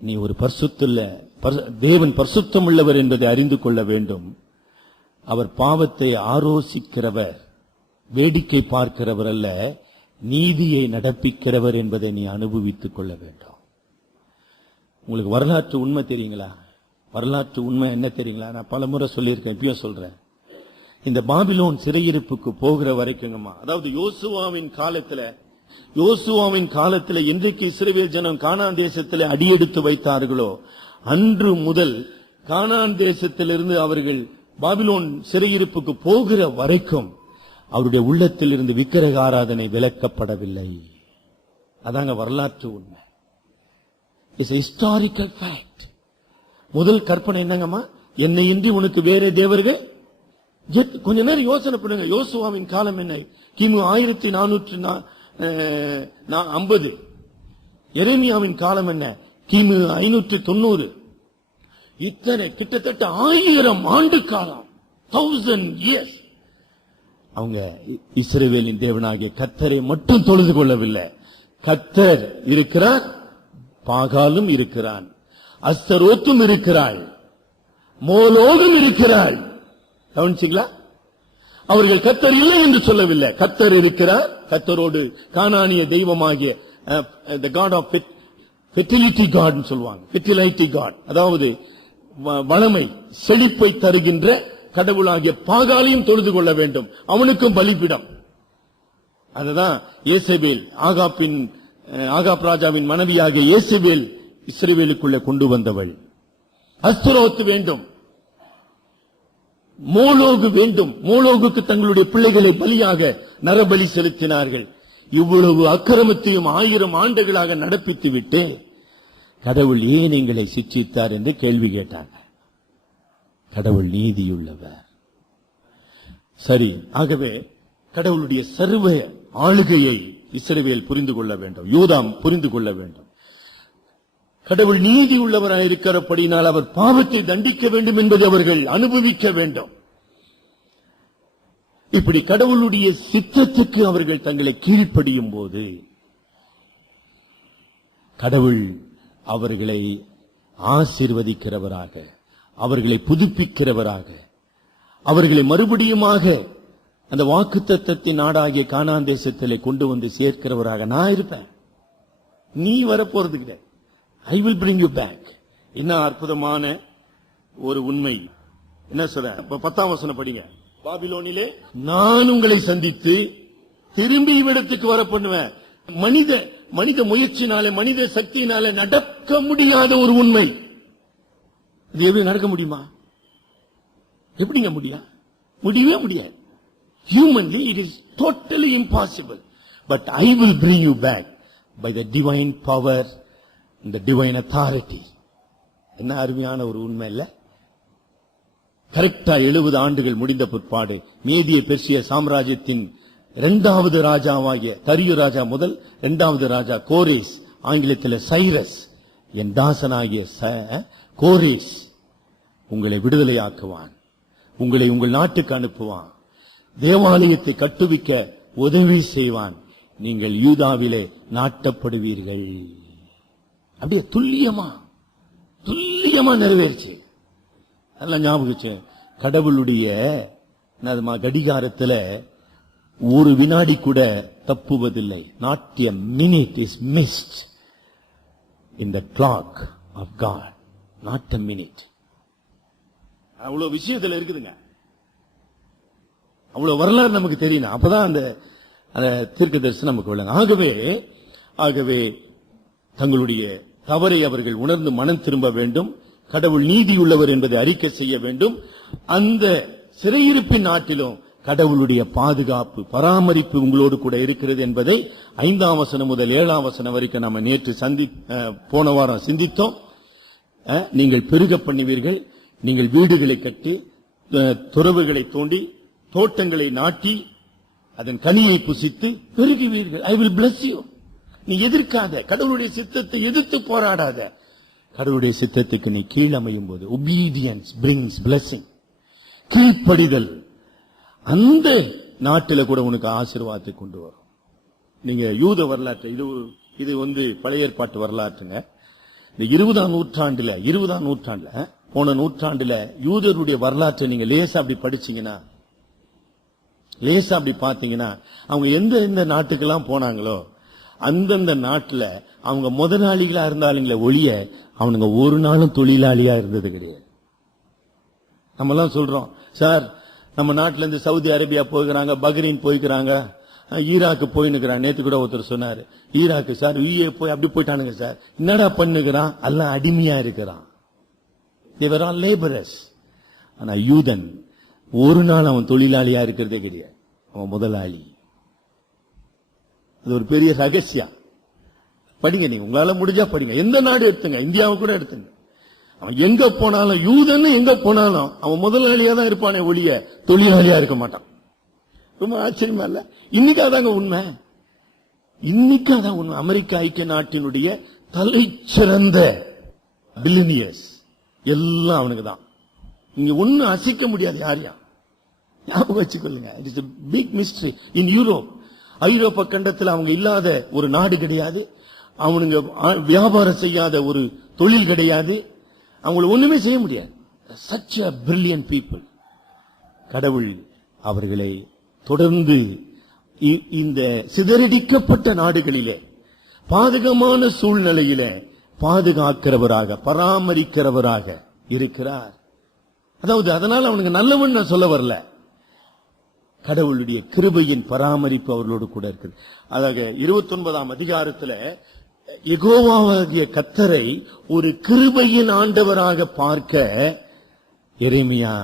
நீ ஒரு பரிசுத்தமுள்ள தேவன், பரிசுத்தம் உள்ளவர் என்பதை அறிந்து கொள்ள வேண்டும். அவர் பாவத்தை ஆரோசிக்கிறவர், வேடிக்கை பார்க்கிறவர் அல்ல, நீதியை நடப்பிக்கிறவர் என்பதை நீ அனுபவித்துக் கொள்ள வேண்டும். உங்களுக்கு வரலாற்று உண்மை தெரியுங்களா? வரலாற்று உண்மை என்ன தெரியுங்களா? நான் பல முறை சொல்லியிருக்கேன், இப்பயும் சொல்றேன். இந்த பாபிலோன் சிறையிருப்புக்கு போகிற வரைக்குங்கம்மா, அதாவது யோசுவாவின் காலத்துல இன்றைக்கு இஸ்ரவேல் ஜனம் கானான் தேசத்துல அடியெடுத்து வைத்தார்களோ அன்று முதல் கானான் தேசத்திலிருந்து அவர்கள் பாபிலோன் சிறையிருப்புக்கு போகிற வரைக்கும் அவருடைய உள்ளத்தில் இருந்து விக்கிரக ஆராதனை விலக்கப்படவில்லை. அதாங்க வரலாற்று உண்மை. It's historical fact. முதல் கற்பனை என்னங்கம்மா? என்னை இன்றி உனக்கு வேற தேவர்கள். கொஞ்ச நேரம் யோசனை பண்ணுங்க. யோசுவாவின் காலம் என்ன? கிமு 1450. எரேமியாவின் காலம் என்ன? கிமு 590. இத்தனை கிட்டத்தட்ட 1000 ஆண்டு காலம், 1000 years. அவங்க இஸ்ரவேலின் தேவனாகிய கர்த்தரை மட்டும் தொழுது கொள்ளவில்லை. கர்த்தர் இருக்கிறார், பாகாலும் இருக்கிறான், அஸ்தரோத்தும் இருக்கிறாள், மோலோகும் இருக்கிறாள். கவனிச்சீங்களா? அவர்கள் கர்த்தர் இல்லை என்று சொல்லவில்லை. கர்த்தர் இருக்கிறார். கர்த்தரோடு கானானிய தெய்வமாகிய the god of fertility god ன்னு சொல்லுவாங்க. fertility god, அதாவது வளமை செழிப்பை தருகின்ற கடவுளாகிய பாகாலையும் தொழுது கொள்ள வேண்டும். அவனுக்கும் பலிபிடம். அதுதான் ஏசபேல், ஆகாப் ராஜாவின் மனைவியாகிய ஏசபேல் இஸ்ரவேலுக்குள்ள கொண்டு வந்தவள். அஸ்தரோத்து வேண்டும், மோலோகு வேண்டும். மோலோகுக்கு தங்களுடைய பிள்ளைகளை பலியாக நரபலி செலுத்தினார்கள். இவ்வளவு அக்கிரமத்தையும் 1000 ஆண்டுகளாக நடப்பித்து விட்டு கடவுள் ஏன் எங்களை சிக்ஷித்தார் என்று கேள்வி கேட்டாங்க. கடவுள் நீதியுள்ளவர். சரி, ஆகவே கடவுளுடைய சர்வ ஆளுகையை இஸ்ரவேல் புரிந்து கொள்ள வேண்டும், யூதாம் புரிந்து கொள்ள வேண்டும். கடவுள் நீதி உள்ளவராயிருக்கிறபடினால் அவர் பாவத்தை தண்டிக்க வேண்டும் என்பதை அவர்கள் அனுபவிக்க வேண்டும். இப்படி கடவுளுடைய சித்தத்துக்கு அவர்கள் தங்களை கீழ்ப்படியும் போது கடவுள் அவர்களை ஆசீர்வதிக்கிறவராக, அவர்களை புதுப்பிக்கிறவராக, அவர்களை மறுபடியுமாக அந்த வாக்குத்தத்தத்தின் நாடாகிய கானான் தேசத்திலே கொண்டு வந்து சேர்க்கிறவராக நான் இருப்பேன். நீ வரப்போறது கிடையாது. I will bring you back. என்ன அற்புதமான ஒரு உண்மை. என்ன சொல்ற? 10ஆம் வசனம் படிங்க. பாபிலோனிலே நான் உங்களை சந்தித்து திரும்பி இவ்விடத்துக்கு வர பண்ணுவேன். மனித முயற்சினாலே, மனித சக்தியினாலே நடக்க முடியாத ஒரு உண்மை. இது எப்படி நடக்க முடியுமா? எப்படிங்க முடியவே முடியாது. Humanly it is totally impossible. But I will bring you back by the divine power and the divine authority. என்ன அருமையான ஒரு உண்மை இல்ல? கரெக்டா 70 ஆண்டுகள் முடிந்த பிற்பாடு மேதிய பெர்சிய சாம்ராஜ்யத்தின் 2வது ராஜாவாகிய தரியு ராஜா முதல் 2வது ராஜா கோரேஸ், ஆங்கிலத்தில் சைரஸ், என் தாசனாகிய கோரேஸ் உங்களை விடுதலையாக்குவான், உங்களை உங்கள் நாட்டுக்கு அனுப்புவான், தேவாலயத்தை கட்டுவிக்க உதவி செய்வான், நீங்கள் யூதாவிலே நாட்டப்படுவீர்கள். அப்படியே துல்லியமா நிறைவேறிச்சு. அதெல்லாம் ஞாபகம். கடவுளுடைய கடிகாரத்துல ஒரு வினாடி கூட தப்புவதில்லை. Not a minute is missed in the clock of God. Not a minute. அவ்வளவு விஷயத்துல இருக்குதுங்க. அவ்வளவு வரலாறு நமக்கு தெரியணும். அப்பதான் அந்த தீர்க்கதரிசனம் நமக்கு விளங்கும். ஆகவே தங்களுடைய தவறை அவர்கள் உணர்ந்து மனம் திரும்ப வேண்டும். கடவுள் நீதியுள்ளவர் என்பதை அறிக்கை செய்ய வேண்டும். அந்த சிறையிருப்பின் நாட்டிலும் கடவுளுடைய பாதுகாப்பு, பராமரிப்பு உங்களோடு கூட இருக்கிறது என்பதை 5ஆம் வசனம் முதல் 7ஆம் வசனம் வரைக்கும் நம்ம நேற்று போன வாரம் சிந்தித்தோம். நீங்கள் பெருக பண்ணுவீர்கள், நீங்கள் வீடுகளை கட்டி, துறவுகளை தோண்டி, தோட்டங்களை நாட்டி, அதன் கனியை புசித்து பெருகுவீர்கள். I will bless you. நீ எதிர்க்காத, கடவுளுடைய சித்தத்தை எதிர்த்து போராடாத. கடவுளுடைய சித்தத்துக்கு நீ கீழமையும் போது obedience brings blessing. கீழ்ப்படிதல் அந்த நாட்டில கூட உனக்கு ஆசீர்வாதத்தை கொண்டு வரும். நீங்க யூத வரலாற்று, இது பழைய ஏற்பாட்டு வரலாற்றுங்க. இந்த 20ஆம் நூற்றாண்டுல போன நூற்றாண்டுல யூதருடைய வரலாற்றை நீங்க லேசா அப்படி படிச்சீங்கன்னா, லேசா அப்படி பாத்தீங்கன்னா, அவங்க எந்த நாட்டுக்கெல்லாம் போனாங்களோ அந்தந்த நாட்டுல அவங்க முதலாளிகளா இருந்தாலுங்களே ஒழிய அவனுங்க ஒரு நாளும் தொழிலாளியா இருந்தது கிடையாது. நம்ம எல்லாம் சொல்றோம், சார் நம்ம நாட்டில இருந்து சவுதி அரேபியா போய்க்கிறாங்க, பஹ்ரைன் போய்க்கிறாங்க, ஈராக்கு போயின்னுக்கிறான். நேத்து கூட ஒருத்தர் சொன்னாரு, ஈராக்கு சார் யூஏ போய் அப்படி போயிட்டானுங்க சார். என்னடா பண்ணுகிறான்? எல்லாம் அடிமையா இருக்கிறான். தேவர் ஆல் லேபரர்ஸ். ஆனா யூதன் ஒரு நாள் அவன் தொழிலாளியா இருக்கிறதே கிடையாது, அவன் முதலாளி. அது ஒரு பெரிய ரகசியம். படிங்க, நீங்க உங்களால முடிஞ்சா படிங்க. எந்த நாடு எடுத்துங்க, இந்தியாவை கூட எடுத்துங்க. அவன் எங்க போனாலும், யூதன் எங்க போனாலும் அவன் முதலாளியா தான் இருப்பானே ஒழிய தொழிலாளியா இருக்க மாட்டான். ரொம்ப ஆச்சரியமா இல்ல? இன்னைக்கு அதாங்க உண்மை. இன்னைக்கு அதான் உண்மை. அமெரிக்க ஐக்கிய நாட்டினுடைய தலை சிறந்த பில்லியனியர்ஸ் எல்லாம் அவனுக்கு தான். இங்க ஒண்ணு அசைக்க முடியாது யாரையா. ஞாபகம் வச்சுக்கொள்ளுங்க. It is a big mystery in Europe. ஐரோப்பா கண்டத்தில் அவங்க இல்லாத ஒரு நாடு கிடையாது. அவனுங்க வியாபாரம் செய்யாத ஒரு தொழில் கிடையாது. அவங்கள ஒண்ணுமே செய்ய முடியாது. such a brilliant people. கடவுள் அவர்களை தொடர்ந்து இந்த சிதறடிக்கப்பட்ட நாடுகளிலே பாதகமான சூழ்நிலையிலே பாதுகாக்கிறவராக, பராமரிக்கிறவராக இருக்கிறார். அதாவது அதனால அவனுக்கு நல்லவன் நான் சொல்ல வரல, கடவுளுடைய கிருபையின் பராமரிப்பு அவர்களோடு கூட இருக்குது. அதாக 29ஆம் அதிகாரத்துல யெகோவாகிய கர்த்தரை ஒரு கிருபையின் ஆண்டவராக பார்க்க எரேமியா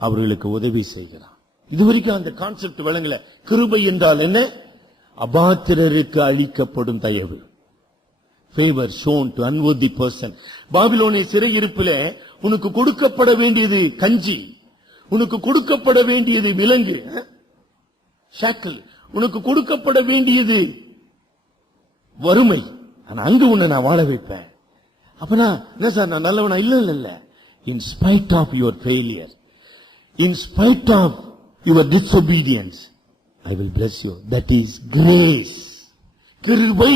அவர்களுக்கு உதவி செய்கிறான். இதுவரைக்கும் அந்த கான்செப்ட் விளங்கல. கிருபை என்றால் என்ன? அபாத்திரருக்கு அளிக்கப்படும் தயவு. favor shown to unworthy person. பாபிலோனிய சிறையிருப்பிலே உனக்கு கொடுக்கப்பட வேண்டியது கஞ்சி, உனக்கு கொடுக்கப்பட வேண்டியது விலங்கு ஷாக்கிள், உனக்கு கொடுக்கப்பட வேண்டியது வறுமை. ஆனா அங்க உன்னை நான் வாழ வைப்பேன். அப்பனா என்ன சார், நான் நல்லவனா? இல்ல இல்ல இல்ல. in spite of your failure, in spite of your disobedience, I will bless you. That is grace. கிருபை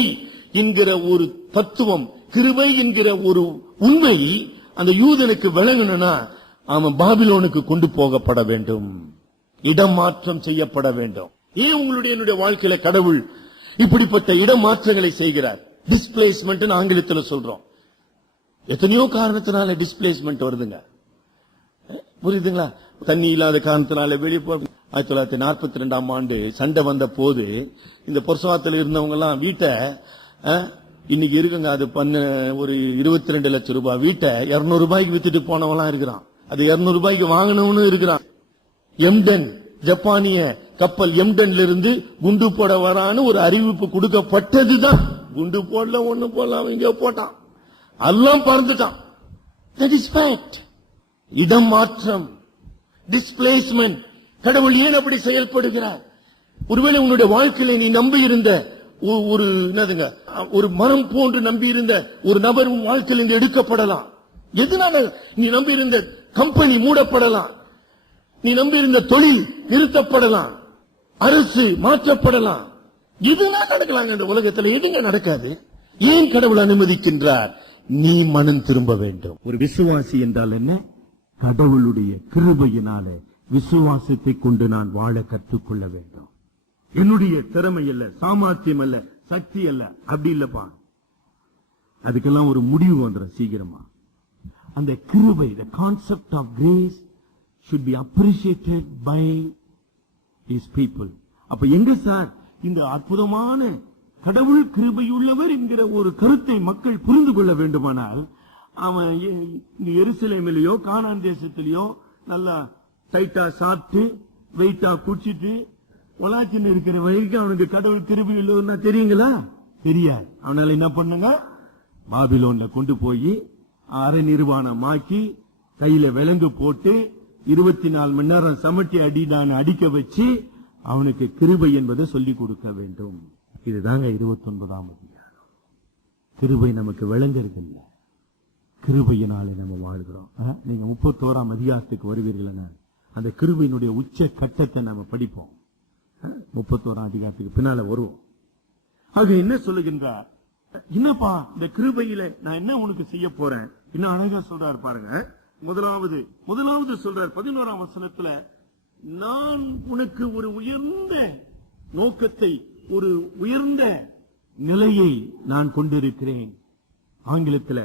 என்கிற ஒரு தத்துவம், கிருபை என்கிற ஒரு உண்மை அந்த யூதனுக்கு விளங்கணும்னா அவன் பாபிலோனுக்கு கொண்டு போகப்பட வேண்டும், இடமாற்றம் செய்யப்பட வேண்டும். ஏன் உங்களுடைய என்னுடைய வாழ்க்கையில கடவுள் இப்படிப்பட்ட இடமாற்றங்களை செய்கிறார்? டிஸ்பிளேஸ்மெண்ட் ஆங்கிலத்தில் சொல்றோம். எத்தனையோ காரணத்தினால டிஸ்பிளேஸ்மெண்ட் வருதுங்க, புரியுதுங்களா? தண்ணி இல்லாத காரணத்தினால வெளியே 1942ஆம் ஆண்டு சண்டை வந்த போது இந்த பொர்சுவாத்தில் இருந்தவங்க எல்லாம் வீட்டை இன்னைக்கு இருக்குங்க, அது ஒரு 22 லட்சம் ரூபாய் வீட்டை 200 ரூபாய்க்கு வித்துட்டு போனவெல்லாம் இருக்கிறான். அது 200 ரூபாய்க்கு வாங்கினவனு இருக்கிறான். எம்டன் ஜப்பானிய கப்பல் எம்டன்ல இருந்து குண்டு போட வரான்னு ஒரு அறிவிப்பு கொடுக்கப்பட்டதுதான். குண்டு போடல, ஒண்ணு போடலாம், இங்க போட்டான், எல்லாம் பறந்துட்டான். That is fact. இடம் மாற்றம், டிஸ்பிளேஸ்மெண்ட். கடவுள் ஏன் அப்படி செயல்படுகிறார்? ஒருவேளை உன்னுடைய வாழ்க்கையில நீ நம்பி இருந்த ஒரு என்னதுங்க, ஒரு மரம் போன்று நம்பி இருந்த ஒரு நபர் உன் வாழ்க்கையில் இங்க எடுக்கப்படலாம். எதனால? நீ நம்பி இருந்த கம்பெனி மூடப்படலாம், நீ நம்பி இருந்த தொழில் நிறுத்தப்படலாம், அரசு மாற்றப்படலாம். இதெல்லாம் நடக்கலாங்க இந்த உலகத்தில். எதுங்க நடக்காது? ஏன் கடவுள் அனுமதிக்கின்றார்? நீ மனம் திரும்ப வேண்டும். ஒரு விசுவாசி என்றால் என்ன? கடவுளுடைய கிருபையினாலே விசுவாசத்தை கொண்டு நான் வாழ கற்றுக்கொள்ள வேண்டும். என்னுடைய திறமை அல்ல, சாமர்த்தியம் அல்ல, சக்தி அல்ல, அப்படி இல்லப்பா. அதுக்கெல்லாம் ஒரு முடிவு வந்துடும் சீக்கிரமா. அந்த கிருபை, the concept of grace should be appreciated by his people. அப்ப எங்க சார் இந்த அற்புதமான கடவுள் கிருபையுள்ளவர் என்கிற ஒரு கருத்தை மக்கள் புரிந்து கொள்ள வேண்டுமானால், அவன் எருசலேமிலேயோ கானான் தேசத்திலேயோ நல்லா டைட்டா சாப்பிட்டு வெயிட்டா குடிச்சிட்டு உலாச்சின்னு இருக்கிற வரைக்கும் அவனுக்கு கடவுள் கிருபையுள்ளவர்னா தெரியுங்களா? தெரியாது. அவனால என்ன பண்ணுங்க, பாபிலோன்ல கொண்டு போய் அரை நிர்வாணமாக்கி கையில விலங்கு போட்டு 24 மணி நேரம் சமட்டி அடிதான் அடிக்க வச்சு அவனுக்கு கிருபை என்பதை சொல்லிக் கொடுக்க வேண்டும். இதுதாங்க 29ஆம் அதிகாரம். கிருபை நமக்கு விளங்குறதில்ல, கிருபையினாலே நம்ம வாழ்கிறோம். நீங்க 31ஆம் அதிகாரத்துக்கு வருவீர்கள், அந்த கிருபையினுடைய உச்ச கட்டத்தை நம்ம படிப்போம். 31ஆம் அதிகாரத்துக்கு பின்னால வருவோம். ஆக என்ன சொல்லுகின்றார்? என்னப்பா இந்த கிருபையில நான் என்ன உனக்கு செய்ய போறேன்? இன்னும் அழகா சொல்றாரு பாருங்க. முதலாவது சொல்றார் 11ஆம் வசனத்துல, நான் உனக்கு ஒரு உயர்ந்த நோக்கத்தை, ஒரு உயர்ந்த நிலையை நான் கொண்டிருக்கிறேன். ஆங்கிலத்தில்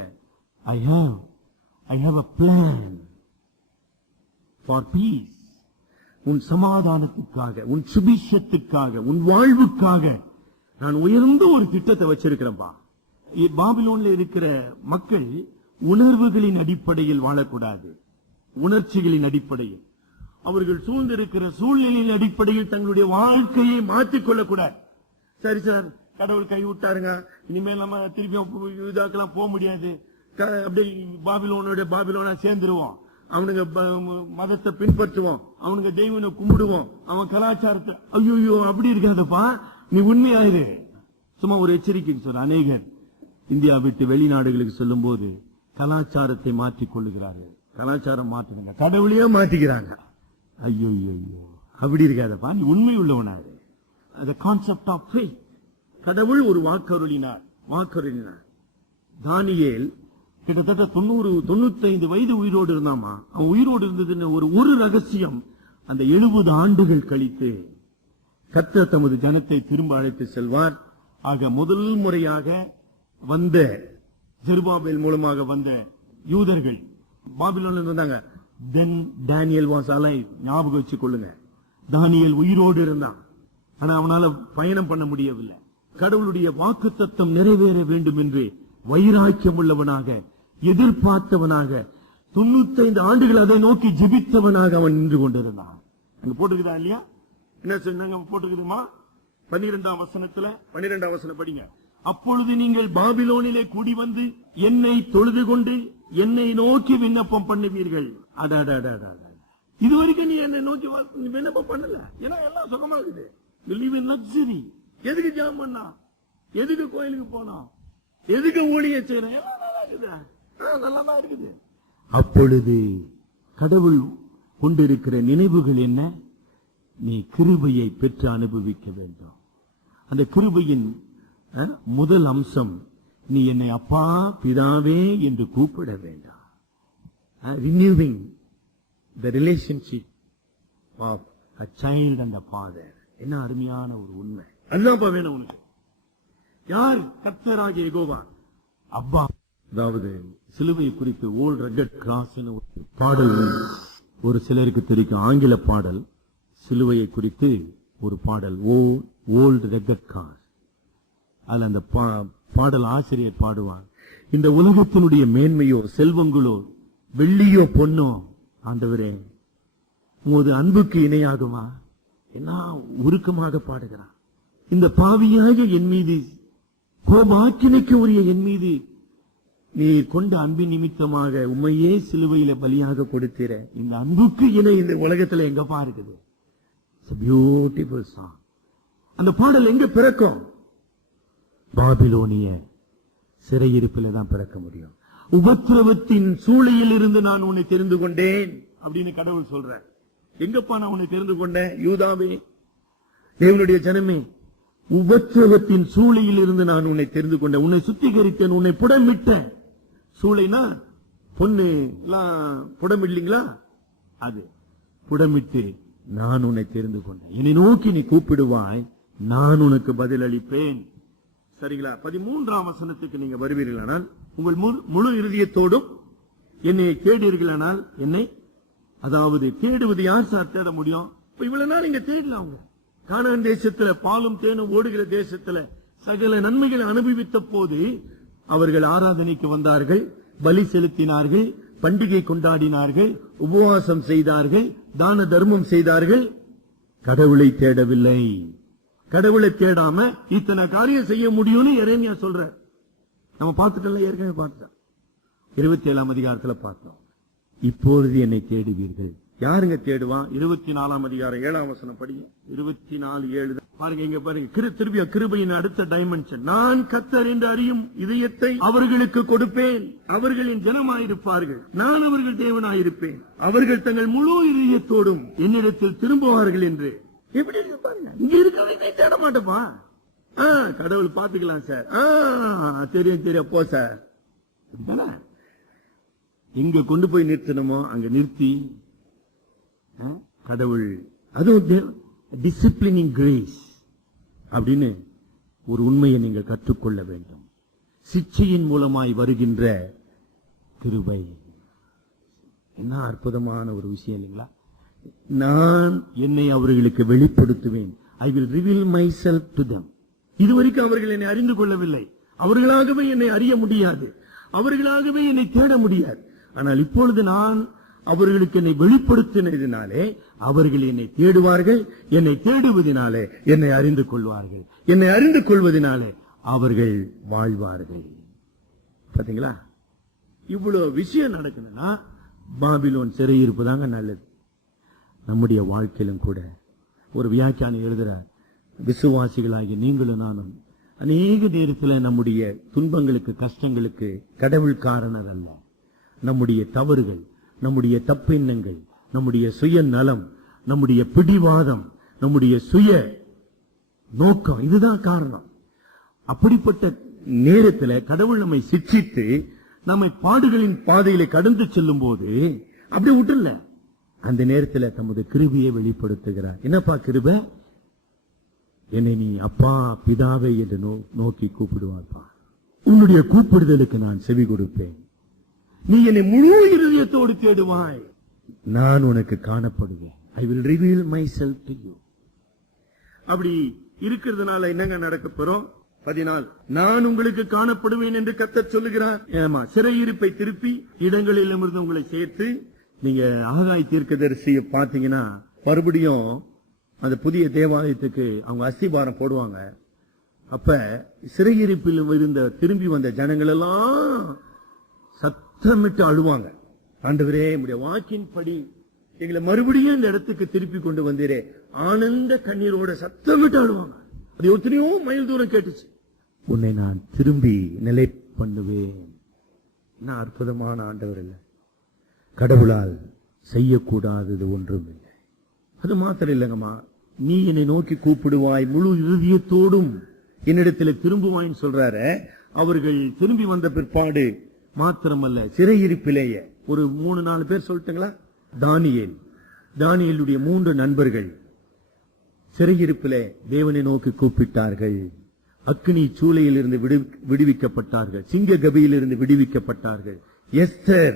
I have a plan for peace. உன் சமாதானத்துக்காக, உன் சுபிஷத்துக்காக, உன் வாழ்வுக்காக நான் உயர்ந்த ஒரு திட்டத்தை வச்சிருக்கிறேன்பா. பாபிலோன்ல இருக்கிற மக்கள் உணர்வுகளின் அடிப்படையில் வாழக்கூடாது, உணர்ச்சிகளின் அடிப்படையில், அவர்கள் சூழ்ந்திருக்கிற சூழ்நிலையின் அடிப்படையில் தங்களுடைய வாழ்க்கையை மாற்றிக் கொள்ளக்கூடாது. சரி சார், கடவுள் கைவிட்டாருங்க, இனிமேல் நம்ம திருப்பி இதாக்கெல்லாம் போக முடியாது, அப்படியே பாபிலோனா சேர்ந்துருவோம், அவனுங்க மதத்தை பின்பற்றுவோம், அவனுங்க தெய்வனை கும்பிடுவோம், அவன் கலாச்சாரத்தை. ஐயோ அப்படி இருக்காதப்பா, நீ உண்மையாயிரு. சும்மா ஒரு எச்சரிக்கை சொல்ற, அநேகர் இந்தியா விட்டு வெளிநாடுகளுக்கு செல்லும் போது கலாச்சாரத்தை மாற்றிக் கொள்ளுகிறார்கள். கலாச்சாரம் மாற்றுங்க, கடவுளையே மாற்றிக்கிறாங்க. ஐயோ அப்படி இருக்காதப்பா, நீ உண்மை உள்ளவனாரு. Concept of faith. கடவுள் ஒரு வாக்கருளினார். தானியேல் கிட்டத்தட்ட 95 வயது உயிரோடு இருந்தாமா. அவன் உயிரோடு இருந்ததுன்னு ஒரு ரகசியம். அந்த 70 ஆண்டுகள் கழித்து கர்த்தர் தமது ஜனத்தை திரும்ப அழைத்து செல்வார். ஆக முதல் முறையாக வந்த ஜெருபாபேல் மூலமாக வந்த யூதர்கள் பாபிலோன்ல இருந்தாங்க. தென் டேனியல் வாஸ் அலைவ். ஞாபகம் வச்சு கொள்ளுங்க, தானியேல் உயிரோடு இருந்தான். ஆனா அவனால பயணம் பண்ண முடியவில்லை. கடவுளுடைய வாக்குத்தத்தம் நிறைவேற வேண்டும் என்று வைராக்கியம் உள்ளவனாக, எதிர்பார்த்தவனாக, 95 ஆண்டுகள் அதை நோக்கி ஜெபித்தவனாக அவன் நின்று கொண்டிருந்தான். அங்க போட்டுக்குதா இல்லையா? என்ன சொன்னாங்க? போட்டுக்குதுமா 12ஆம் வசனத்துல. 12ஆம் வசனம் படிங்க. அப்பொழுது நீங்கள் பாபிலோனிலே கூடி வந்து என்னை தொழுது கொண்டு என்னை நோக்கி விண்ணப்பம் பண்ணுவீர்கள். இதுவரைக்கும் நீ என்னை நோக்கி விண்ணப்பம் பண்ணல, ஏன்னா எல்லாம் சுகமா இருக்குது. லக்ஸரி. எதுக்கு ஜாம் பண்ணா, எதுக்கு கோயிலுக்கு போனா, எதுக்கு ஊழிய செய்யறேன், நல்லாதான் இருக்குது. அப்பொழுது கடவுள் கொண்டிருக்கிற நினைவுகள் என்ன? நீ கிருபையை பெற்று அனுபவிக்க வேண்டும். அந்த கிருபையின் முதல் அம்சம், நீ என்னை அப்பா பிதாவே என்று கூப்பிட வேண்டாம். Renewing the relationship of a child and a father. என்ன அருமையான ஒரு உண்மை. அல்லாப்பா வேணும் உனக்கு. யார்? கர்த்தராகிய யெகோவா, அப்பா. அதாவது சிலுவை குறித்து ஓல்ட் ரக்கட் கிராஸ் ஒரு பாடல் ஒரு சிலருக்கு தெரியும், ஆங்கில பாடல். சிலுவையை குறித்து ஒரு பாடல், ஓல்ட் ரக்கட் கிராஸ். அதுல அந்த பாடல் ஆசிரியர் பாடுவார், இந்த உலகத்தினுடைய மேன்மையோ செல்வங்களோ வெள்ளியோ பொன்னோ ஆண்டவரே உமது அன்புக்கு இணையாகுமா? என்ன உருக்கமாக பாடுகிறான். இந்த பாவியாக என் மீது, கோபாக்கினைக்கு உரிய என் மீது நீ கொண்ட அன்பின் நிமித்தமாக உண்மையே சிலுவையில பலியாக கொடுத்திர. இந்த அன்புக்கு இணை இந்த உலகத்துல எங்கப்பா இருக்குது? Beautiful song. அந்த பாடல் எங்க பிறக்கும்? பாபிலோனிய சிறையிருப்பில தான் பிறக்க முடியும். உபத்திரவத்தின் சூளையில் இருந்து நான் உன்னை தெரிந்து கொண்டேன் அப்படின்னு கடவுள் சொல்ற. எங்கப்பா நான் உன்னை தெரிந்து கொண்டேன்? யூதாவே, தேவனுடைய ஜனமே, உபத்திரவத்தின் சூளையில் இருந்து நான் உன்னை தெரிந்து கொண்டேன், உன்னை சுத்திகரித்தேன், உன்னை புடமிட்டேன். சூளைனா பொண்ணு எல்லாம் புடமில்லைங்களா? அது புடமிட்டு நான் உன்னை தெரிந்து கொண்டேன். என்னை நோக்கி நீ கூப்பிடுவாய், நான் உனக்கு பதில் அளிப்பேன். சரிங்களா? 13ஆம் வசனத்துக்கு நீங்க வருவீர்களானால், உங்கள் முழு இருதயத்தோடும் என்னை தேடுவீர்களானால், என்னை, அதாவது தேடுவது யார் சார் தேட முடியும்? இவ்வளவு நாள் இங்க தேடலாம். கானான் தேசத்துல பாலும் தேனும் ஓடுகிற தேசத்துல சகல நன்மைகளை அனுபவித்த போது அவர்கள் ஆராதனைக்கு வந்தார்கள், பலி செலுத்தினார்கள், பண்டிகை கொண்டாடினார்கள், உபவாசம் செய்தார்கள், தான தர்மம் செய்தார்கள். கடவுளை தேடவில்லை. கடவுளை தேடாம இத்தனை காரியம் செய்ய முடியும்னு எரேமியா சொல்ற. நம்ம பார்த்துட்டோம், ஏற்கனவே பார்த்தோம், 27ஆம் அதிகாரத்துல பார்த்தோம். இப்பொழுது என்னை தேடுவீர்கள். யாருங்க தேடுவான்? 24ஆம் அதிகாரம் 7ஆம் வசனம் படி. 24:7 பாருங்க. இங்க பாருங்க, திருப்பிய கிருபையின் அடுத்த டைமென்ஷன். நான் கர்த்தர் என்று அறியும் இதயத்தை அவர்களுக்கு கொடுப்பேன், அவர்களின் ஜனமாயிருப்பார்கள், நான் அவர்கள் தேவனாயிருப்பேன், அவர்கள் தங்கள் முழு இதயத்தோடும் என்னிடத்தில் திரும்புவார்கள் என்று. எப்படி இருக்கு பாருங்க. இங்க இருக்கிறவங்க தேட மாட்டப்பா. கடவுள் பாத்துக்கலாம் சார். தெரியும் போ சார். எங்க கொண்டு போய் நிறுத்தணுமோ அங்க நிறுத்தி கடவுள், அதுவும் டிசிப்ளினிங் கிரேஸ் அப்படின்னு ஒரு உண்மையை நீங்கள் கற்றுக்கொள்ள வேண்டும். சிச்சையின் மூலமாய் வருகின்ற கிருபை. என்ன அற்புதமான ஒரு விஷயம் இல்லைங்களா? நான் என்னை அவர்களுக்கு வெளிப்படுத்துவேன். I will reveal myself to them. இதுவரைக்கும் அவர்கள் என்னை அறிந்து கொள்ளவில்லை. அவர்களாகவே என்னை அறிய முடியாது, அவர்களாகவே என்னை தேட முடியாது. ஆனால் இப்பொழுது நான் அவர்களுக்கு என்னை வெளிப்படுத்தினதினாலே அவர்கள் என்னை தேடுவார்கள். என்னை தேடுவதனாலே என்னை அறிந்து கொள்வார்கள். என்னை அறிந்து கொள்வதனாலே அவர்கள் வாழ்வார்கள். பாத்தீங்களா? இவ்வளவு விஷயம் நடக்கணும்னா பாபிலோன் சிறையிருப்பு தாங்க நல்லது. நம்முடைய வாழ்க்கையிலும் கூட ஒரு வியாக்கியானம் எழுதுறார், விசுவாசிகளாகி நீங்களும் நானும் அநேக நேரத்தில் நம்முடைய துன்பங்களுக்கு கஷ்டங்களுக்கு கடவுள் காரணர் அல்ல. நம்முடைய தவறுகள், நம்முடைய தப்பெண்ணங்கள், நம்முடைய சுய நலம், நம்முடைய பிடிவாதம், நம்முடைய சுய நோக்கம், இதுதான் காரணம். அப்படிப்பட்ட நேரத்தில் கடவுள் நம்மை சிக்ஷித்து நம்மை பாடுகளின் பாதையில கடந்து செல்லும் போது அப்படி விட்டுல, அந்த நேரத்தில் தமது கிருபையை வெளிப்படுத்துகிறார். என்னப்பா கிருபை? என்னை நீ அப்பா பிதாவை என்று நோக்கி கூப்பிடுவார்ப்பா. உன்னுடைய கூப்பிடுதலுக்கு நான் செவி கொடுப்பேன். நீ என்னை முழு இருதயத்தோடு தேடுவாய், நான் உனக்கு காணப்படுவேன். I will reveal myself to you. அப்படி இருக்கிறதுனால என்னங்க நடக்க போறோம்? 14, நான் உங்களுக்கு காணப்படுவேன் என்று கர்த்தர் சொல்லுகிறார். ஏமா சிறையிருப்பை திருப்பி இடங்களிலிருந்து உங்களை சேர்த்து, நீங்க ஆகாய் தீர்க்கதரிசியை பாத்தீங்கன்னா மறுபடியும் அந்த புதிய தேவாலயத்துக்கு அவங்க அஸ்திபாரம் போடுவாங்க. அப்ப சிறையிருப்பில் இருந்த திரும்பி வந்த ஜனங்கள் எல்லாம் சத்தமிட்டு அழுவாங்க. ஆண்டவரே, நம்முடைய வாக்கின் படி எங்களை மறுபடியும் இந்த இடத்துக்கு திருப்பி கொண்டு வந்தீரே. ஆனந்த கண்ணீரோட சத்தமிட்டு அழுவாங்க. அது எத்தனையோ மைல் தூரம் கேட்டுச்சு. உன்னை நான் திரும்பி நிலை பண்ணுவேன். என்ன அற்புதமான ஆண்டவர் இல்லை! கடவுளால் செய்யக்கூடாதது ஒன்றும் இல்லை. அது மாத்திரம் இல்லைங்கம்மா, நீ என்னை நோக்கி கூப்பிடுவாய், முழு இருதயத்தோடும் என்னிடத்தில் திரும்புவாயின்னு சொல்றாரு. அவர்கள் திரும்பி வந்த பிற்பாடு மாத்திரமல்ல, சிறையிருப்பிலேயே ஒரு 3-4 பேர் சொல்லட்டுங்களா? தானியேலுடைய 3 நண்பர்கள் சிறையிருப்பிலே தேவனை நோக்கி கூப்பிட்டார்கள். அக்னி சூளையில் இருந்து விடுவிக்கப்பட்டார்கள். சிங்க கபியிலிருந்து விடுவிக்கப்பட்டார்கள். எஸ்தர்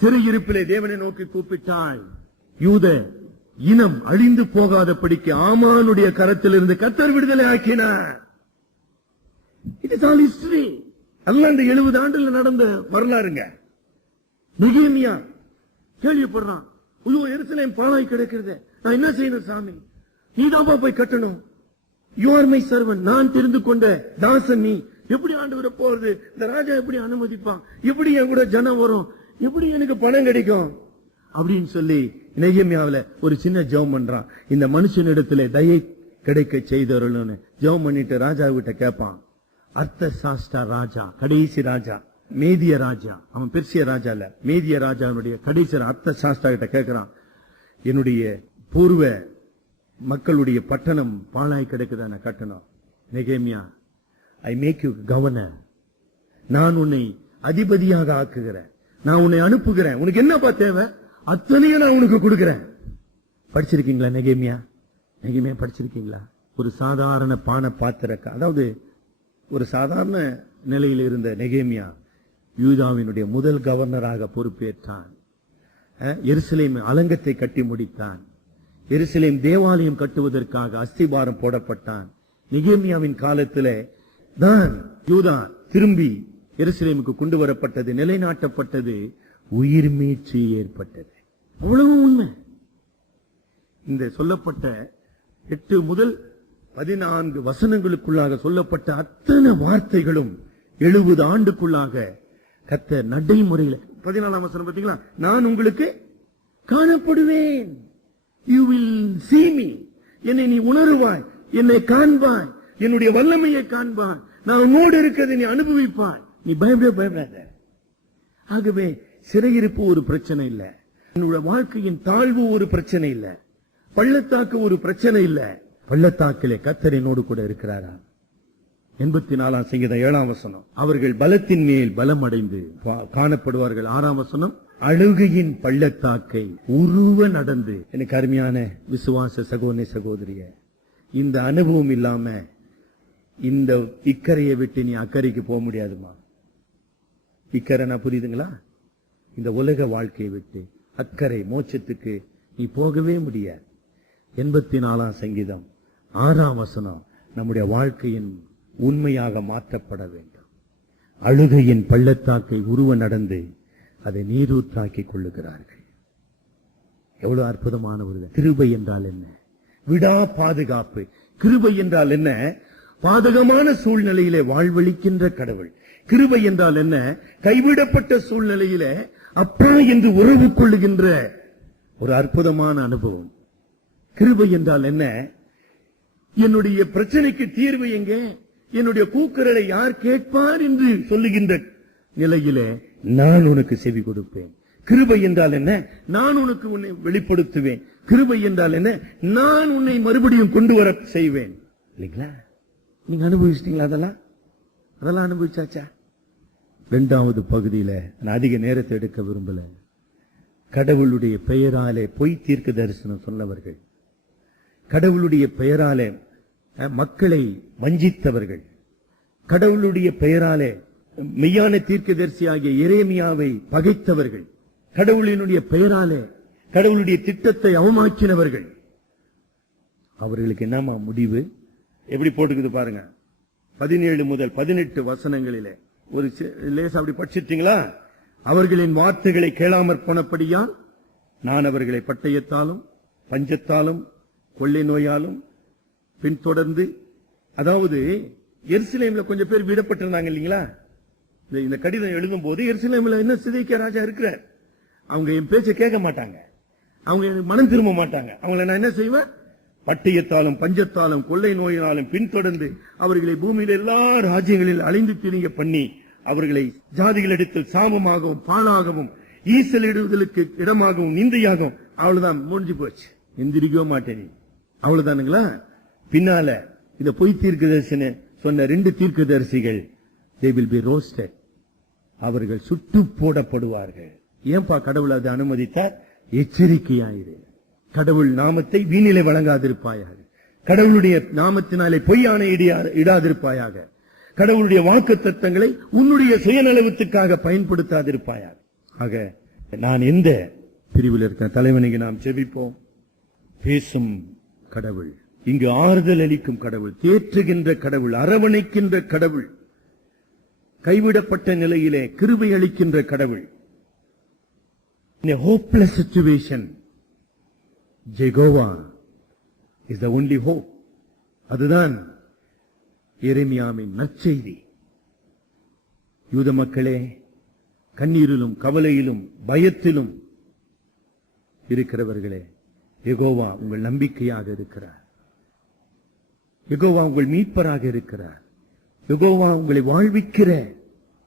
சிறையிருப்பிலே தேவனை நோக்கி கூப்பிட்டாள். யூத இனம் அழிந்து போகாதபடிக்கு ஆமானுடைய கரத்திலிருந்து கர்த்தர் விடுதலை ஆக்கினார். It is all history. அதெல்லாம் இந்த 70 ஆண்டுல நடந்த வரலாறுங்க. நெகேமியா கேள்விப்படுறான், எருசலேம் பாழாய் கிடக்கிறது, நான் என்ன செய்யணும் சாமி? நீதாப்பா போய் கட்டணும். யூ ஆர் மை சர்வன்ட், நான் தெரிந்து கொண்ட தாசன் நீ. எப்படி ஆண்டவரை போறது? இந்த ராஜா எப்படி அனுமதிப்பான்? எப்படி என் கூட ஜனம் வரும்? எப்படி எனக்கு பணம் கிடைக்கும்? அப்படின்னு சொல்லி நெகேமியாவுல ஒரு சின்ன ஜெபம் பண்றான். இந்த மனுஷனிடத்துல தயை கிடைக்க செய்தவர்கள்னு ஜெபம் பண்ணிட்டு ராஜா கிட்ட கேட்பான். அர்த்த சாஸ்டா ராஜா, கடைசி ராஜா, மேதிய ராஜா, அவன் பெர்சிய ராஜா இல்ல, மேதிய ராஜாவுடைய கடைசி அர்த்த சாஸ்டா கிட்ட கேட்கிறான், என்னுடைய பூர்வ மக்களுடைய பட்டணம் பாழாய் கிடக்குதான கட்டணம். நெகேமியா, ஐ மேக் யூ கவர்னர், நான் உன்னை அதிபதியாக ஆக்குகிறேன், நான் உன்னை அனுப்புகிறேன், உனக்கு என்னப்பா தேவை அத்தனையும் நான் உனக்கு கொடுக்கிறேன். படிச்சிருக்கீங்களா நெகேமியா? நெகேமியா படிச்சிருக்கீங்களா? ஒரு சாதாரண பான பாத்திர, அதாவது ஒரு சாதாரண நிலையில் இருந்த நெகேமியா யூதாவினுடைய முதல் கவர்னராக பொறுப்பேற்றான். எருசலேம் அலங்கத்தை கட்டி முடித்தான். எருசலேம் தேவாலயம் கட்டுவதற்காக அஸ்திபாரம் போடப்பட்டான். நெகேமியாவின் காலத்திலே தான் யூதா திரும்பி எருசலேமுக்கு கொண்டு வரப்பட்டது, நிலைநாட்டப்பட்டது, உயிர் மீட்சி ஏற்பட்டது. அவ்வளவு உண்மை. இந்த சொல்லப்பட்ட 8 முதல் 14 வசனங்களுக்குள்ளாக சொல்லப்பட்ட அத்தனை வார்த்தைகளும் 70 ஆண்டுக்குள்ளாக கர்த்தர் நடைமுறையில் 14ஆம் வசனம் பார்த்தீங்களா? நான் உங்களுக்கு காணப்படுவேன். You will see me. என்னை நீ உணருவாய், என்னை காண்பாய், என்னுடைய வல்லமையை காண்பாய், நான் உன்னோடு இருக்கிறதை நீ அனுபவிப்பாய், நீ பயப்படாத. ஆகவே சிறையிருப்பு ஒரு பிரச்சனை இல்ல, என்னுடைய வாழ்க்கையின் தாழ்வு ஒரு பிரச்சனை இல்ல, பள்ளத்தாக்கு ஒரு பிரச்சனை இல்ல. பள்ளத்தாக்கிலே கர்த்தர் என்னோடு கூட இருக்கிறாரா? 84ஆம் சங்கீதம் 7ஆம் வசனம், அவர்கள் பலத்தின் மேல் பலம் அடைந்து காணப்படுவார்கள். 6ஆம் வசனம், அழுகையின் பள்ளத்தாக்கை உருவ நடந்து. எனக்கு அருமையான விசுவாச சகோதரி சகோதரிய, இந்த அனுபவம் இல்லாம இந்த இக்கரையை விட்டு நீ அக்கறைக்கு போக முடியாதுமா. இக்கரை நான் புரியுதுங்களா? இந்த உலக வாழ்க்கையை விட்டு அக்கறை மோட்சத்துக்கு நீ போகவே முடியாது. 84ஆம் சங்கீதம் 6ஆம் வசனம் நம்முடைய வாழ்க்கையின் உண்மையாக மாற்றப்பட வேண்டும். அழுகையின் பள்ளத்தாக்கை உருவ நடந்து அதை நீரூற்றாக்கிக் கொள்ளுகிறார்கள். எவ்வளவு அற்புதமான ஒரு கிருபை என்றால் என்ன? விடா பாதுகாப்பு. கிருபை என்றால் என்ன? பாதகமான சூழ்நிலையிலே வாழ்வளிக்கின்ற கடவுள். கிருபை என்றால் என்ன? கைவிடப்பட்ட சூழ்நிலையிலே அப்பா என்று உறவு கொள்ளுகின்ற ஒரு அற்புதமான அனுபவம். கிருபை என்றால் என்ன? என்னுடைய பிரச்சனைக்கு தீர்வு எங்கே, என்னுடைய கூக்குரலை யார் கேட்பார் என்று சொல்லுகின்ற நிலையிலே நான் உனக்கு செவி கொடுப்பேன். கிருபை என்றால் என்ன? நான் உனக்கு உன்னை வெளிப்படுத்துவேன். கிருபை என்றால் என்ன? நான் உன்னை மறுபடியும் கொண்டு வர செய்வேன். இல்லைங்களா? நீங்க அனுபவிச்சிட்டீங்களா? அதெல்லாம் அனுபவிச்சாச்சா? 2வது பகுதியில நான் அதிக நேரத்தை எடுக்க விரும்பல. கடவுளுடைய பெயராலே பொய் தீர்க்க தரிசனம் சொன்னவர்கள், கடவுளுடைய பெயராலே மக்களை வஞ்சித்தவர்கள், கடவுளுடைய பெயராலே மெய்யான தீர்க்கதரிசியாகிய எரேமியாவை பகைத்தவர்கள், கடவுளினுடைய பெயராலே கடவுளுடைய திட்டத்தை அவமாக்கினவர்கள், அவர்களுக்கு என்னமா முடிவு? எப்படி போட்டுக்குது பாருங்க. 17 முதல் 18 வசனங்களிலே ஒரு லேசா அப்படி படிச்சிட்டீங்களா? அவர்களின் வார்த்தைகளை கேளாமற் போனபடியால் நான் அவர்களை பட்டயத்தாலும் பஞ்சத்தாலும் கொள்ளை நோயாலும் பின்தொடர்ந்து, அதாவது எருசலேம்ல கொஞ்சம் பேர் விடப்பட்டிருந்தாங்க இல்லீங்களா? இந்த கடிதம் எழுதும் போது எருசலேம்ல என்ன சிதைக்கியா ராஜா இருக்கிறார், அவங்க என் பேச்சை கேட்க மாட்டாங்க, அவங்க மனம் திரும்ப மாட்டாங்க, அவங்களை நான் என்ன செய்வேன்? பட்டயத்தாலும் பஞ்சத்தாலும் கொள்ளை நோயினாலும் பின்தொடர்ந்து அவர்களை பூமியில் எல்லா ராஜ்யங்களில் அலைந்து திரிங்க பண்ணி அவர்களை ஜாதிகளிடத்தில் சாபமாகவும் பாழாகவும் ஈசலிடுவதற்கு இடமாகவும் நிந்தையாகவும். அவ்வளவுதான், முடிஞ்சு போச்சு. எந்திரிக்கவே மாட்டேன். அவ்வளவுதானுங்களா? பின்னால இந்த பொய் தீர்க்கதரிசன சொன்ன 2 தீர்க்கதரிசிகள் they will be roasted. அவர்கள் சுட்டு போடப்படுவார்கள். ஏன்பா கடவுள் அதை அனுமதித்தார்? எச்சரிக்கையாயிரு. கடவுள் நாமத்தை வீணிலே வழங்காதிருப்பாயாக, கடவுளுடைய நாமத்தினாலே பொய்யான இடாதிருப்பாயாக, கடவுளுடைய வாக்குத்தத்தங்களை உன்னுடைய சுயநலவுக்காக பயன்படுத்தாதிருப்பாயாக. ஆக நான் எந்த பிரிவில் இருக்கிற தலைவனுக்கு நாம் ஜெபிப்போம். பேசும் கடவுள், இங்கு ஆறுதல் அளிக்கும் கடவுள், தேற்றுகின்ற கடவுள், அரவணைக்கின்ற கடவுள், கைவிடப்பட்ட நிலையிலே கிருபை அளிக்கின்ற கடவுள். In a hopeless situation, Jehovah is the only hope. அதுதான் எரேமியாவின் நற்செய்தி. யூத மக்களே, கண்ணீரிலும் கவலையிலும் பயத்திலும் இருக்கிறவர்களே, யெகோவா உங்கள் நம்பிக்கையாக இருக்கிறார். யெகோவா உங்கள் மீட்பராக இருக்கிறார். யெகோவா உங்களை வாழ்விக்கிற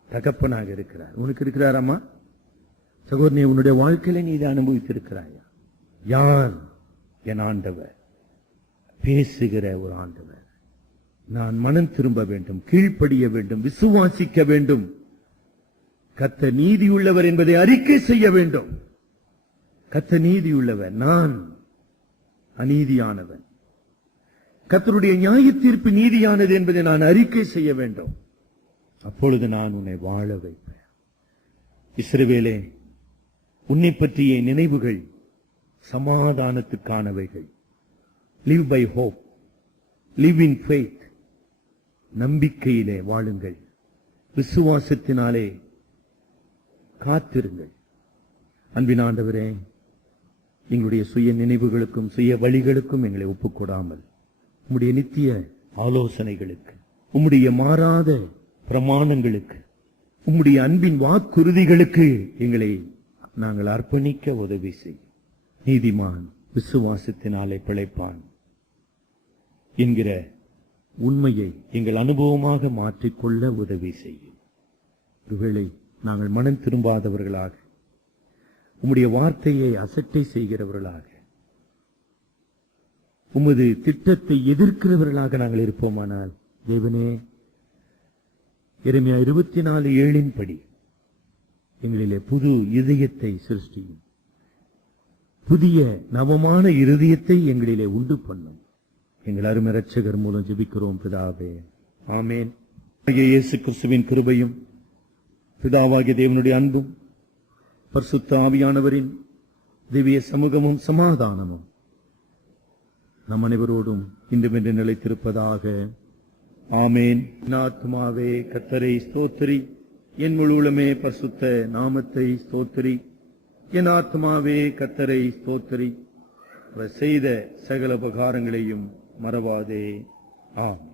தகப்பனாக இருக்கிறார். உனக்கு இருக்கிறாராமா? சகோதரனே, உன்னுடைய வாழ்க்கையில நீ இதை அனுபவித்திருக்கிறாயா? யார் என் ஆண்டவர்? பேசுகிற ஒரு ஆண்டவர். நான் மனம் திரும்ப வேண்டும், கீழ்ப்படிய வேண்டும், விசுவாசிக்க வேண்டும், கர்த்தர் நீதியுள்ளவர் என்பதை அறிக்கை செய்ய வேண்டும். கர்த்தர் நீதியுள்ளவர், நான் அநீதியானவன். கர்த்தருடைய நியாய தீர்ப்பு நீதியானது என்பதை நான் அறிக்கை செய்ய வேண்டும். அப்பொழுது நான் உன்னை வாழ வைப்பேன். இஸ்ரவேலே, உன்னை பற்றிய நினைவுகள் சமாதானத்துக்கானவைகள். Live by hope, live in faith. நம்பிக்கையிலே வாழுங்கள், விசுவாசத்தினாலே காத்திருங்கள். அன்பின் ஆண்டவரே, எங்களுடைய சுய நினைவுகளுக்கும் சுய வழிகளுக்கும் எங்களை ஒப்புக்கொடாமல் உம்முடைய நித்திய ஆலோசனைகளுக்கு, உம்முடைய மாறாத பிரமாணங்களுக்கு, உம்முடைய அன்பின் வாக்குறுதிகளுக்கு எங்களை நாங்கள் அர்ப்பணிக்க உதவி செய். நீதிமான் விசுவாசத்தினாலே பிழைப்பான் என்கிற உண்மையை எங்கள் அனுபவமாக மாற்றிக்கொள்ள உதவி செய்யும். ஒருவேளை நாங்கள் மனம் திரும்பாதவர்களாக, உம்முடைய வார்த்தையை அசட்டை செய்கிறவர்களாக, உமது திட்டத்தை எதிர்க்கிறவர்களாக நாங்கள் இருப்போமானால், தேவனே, எரேமியா 24:7 படி எங்களிலே புது இதயத்தை சிருஷ்டியும், புதிய நவமான இருதயத்தை எங்களிலே உண்டு பண்ணும். எங்கள் அருமை இரட்சகர் மூலம் ஜெபிக்கிறோம் பிதாவே, ஆமேன். இயேசு கிறிஸ்துவின் கிருபையும் பிதாவாகிய தேவனுடைய அன்பும் பரிசுத்த ஆவியானவரின் திவ்ய சமூகமும் சமாதானமும் நம் அனைவரோடும் இன்றும் என்று நிலைத்திருப்பதாக. ஆமேன். என் ஆத்துமாவே கர்த்தரை ஸ்தோத்திரி, என் முழு உள்ளமே பரிசுத்த நாமத்தை ஸ்தோத்திரி. என் ஆத்துமாவே கர்த்தரை ஸ்தோத்திரி, அவர் செய்த சகல உபகாரங்களையும் மறவாதே. ஆம்.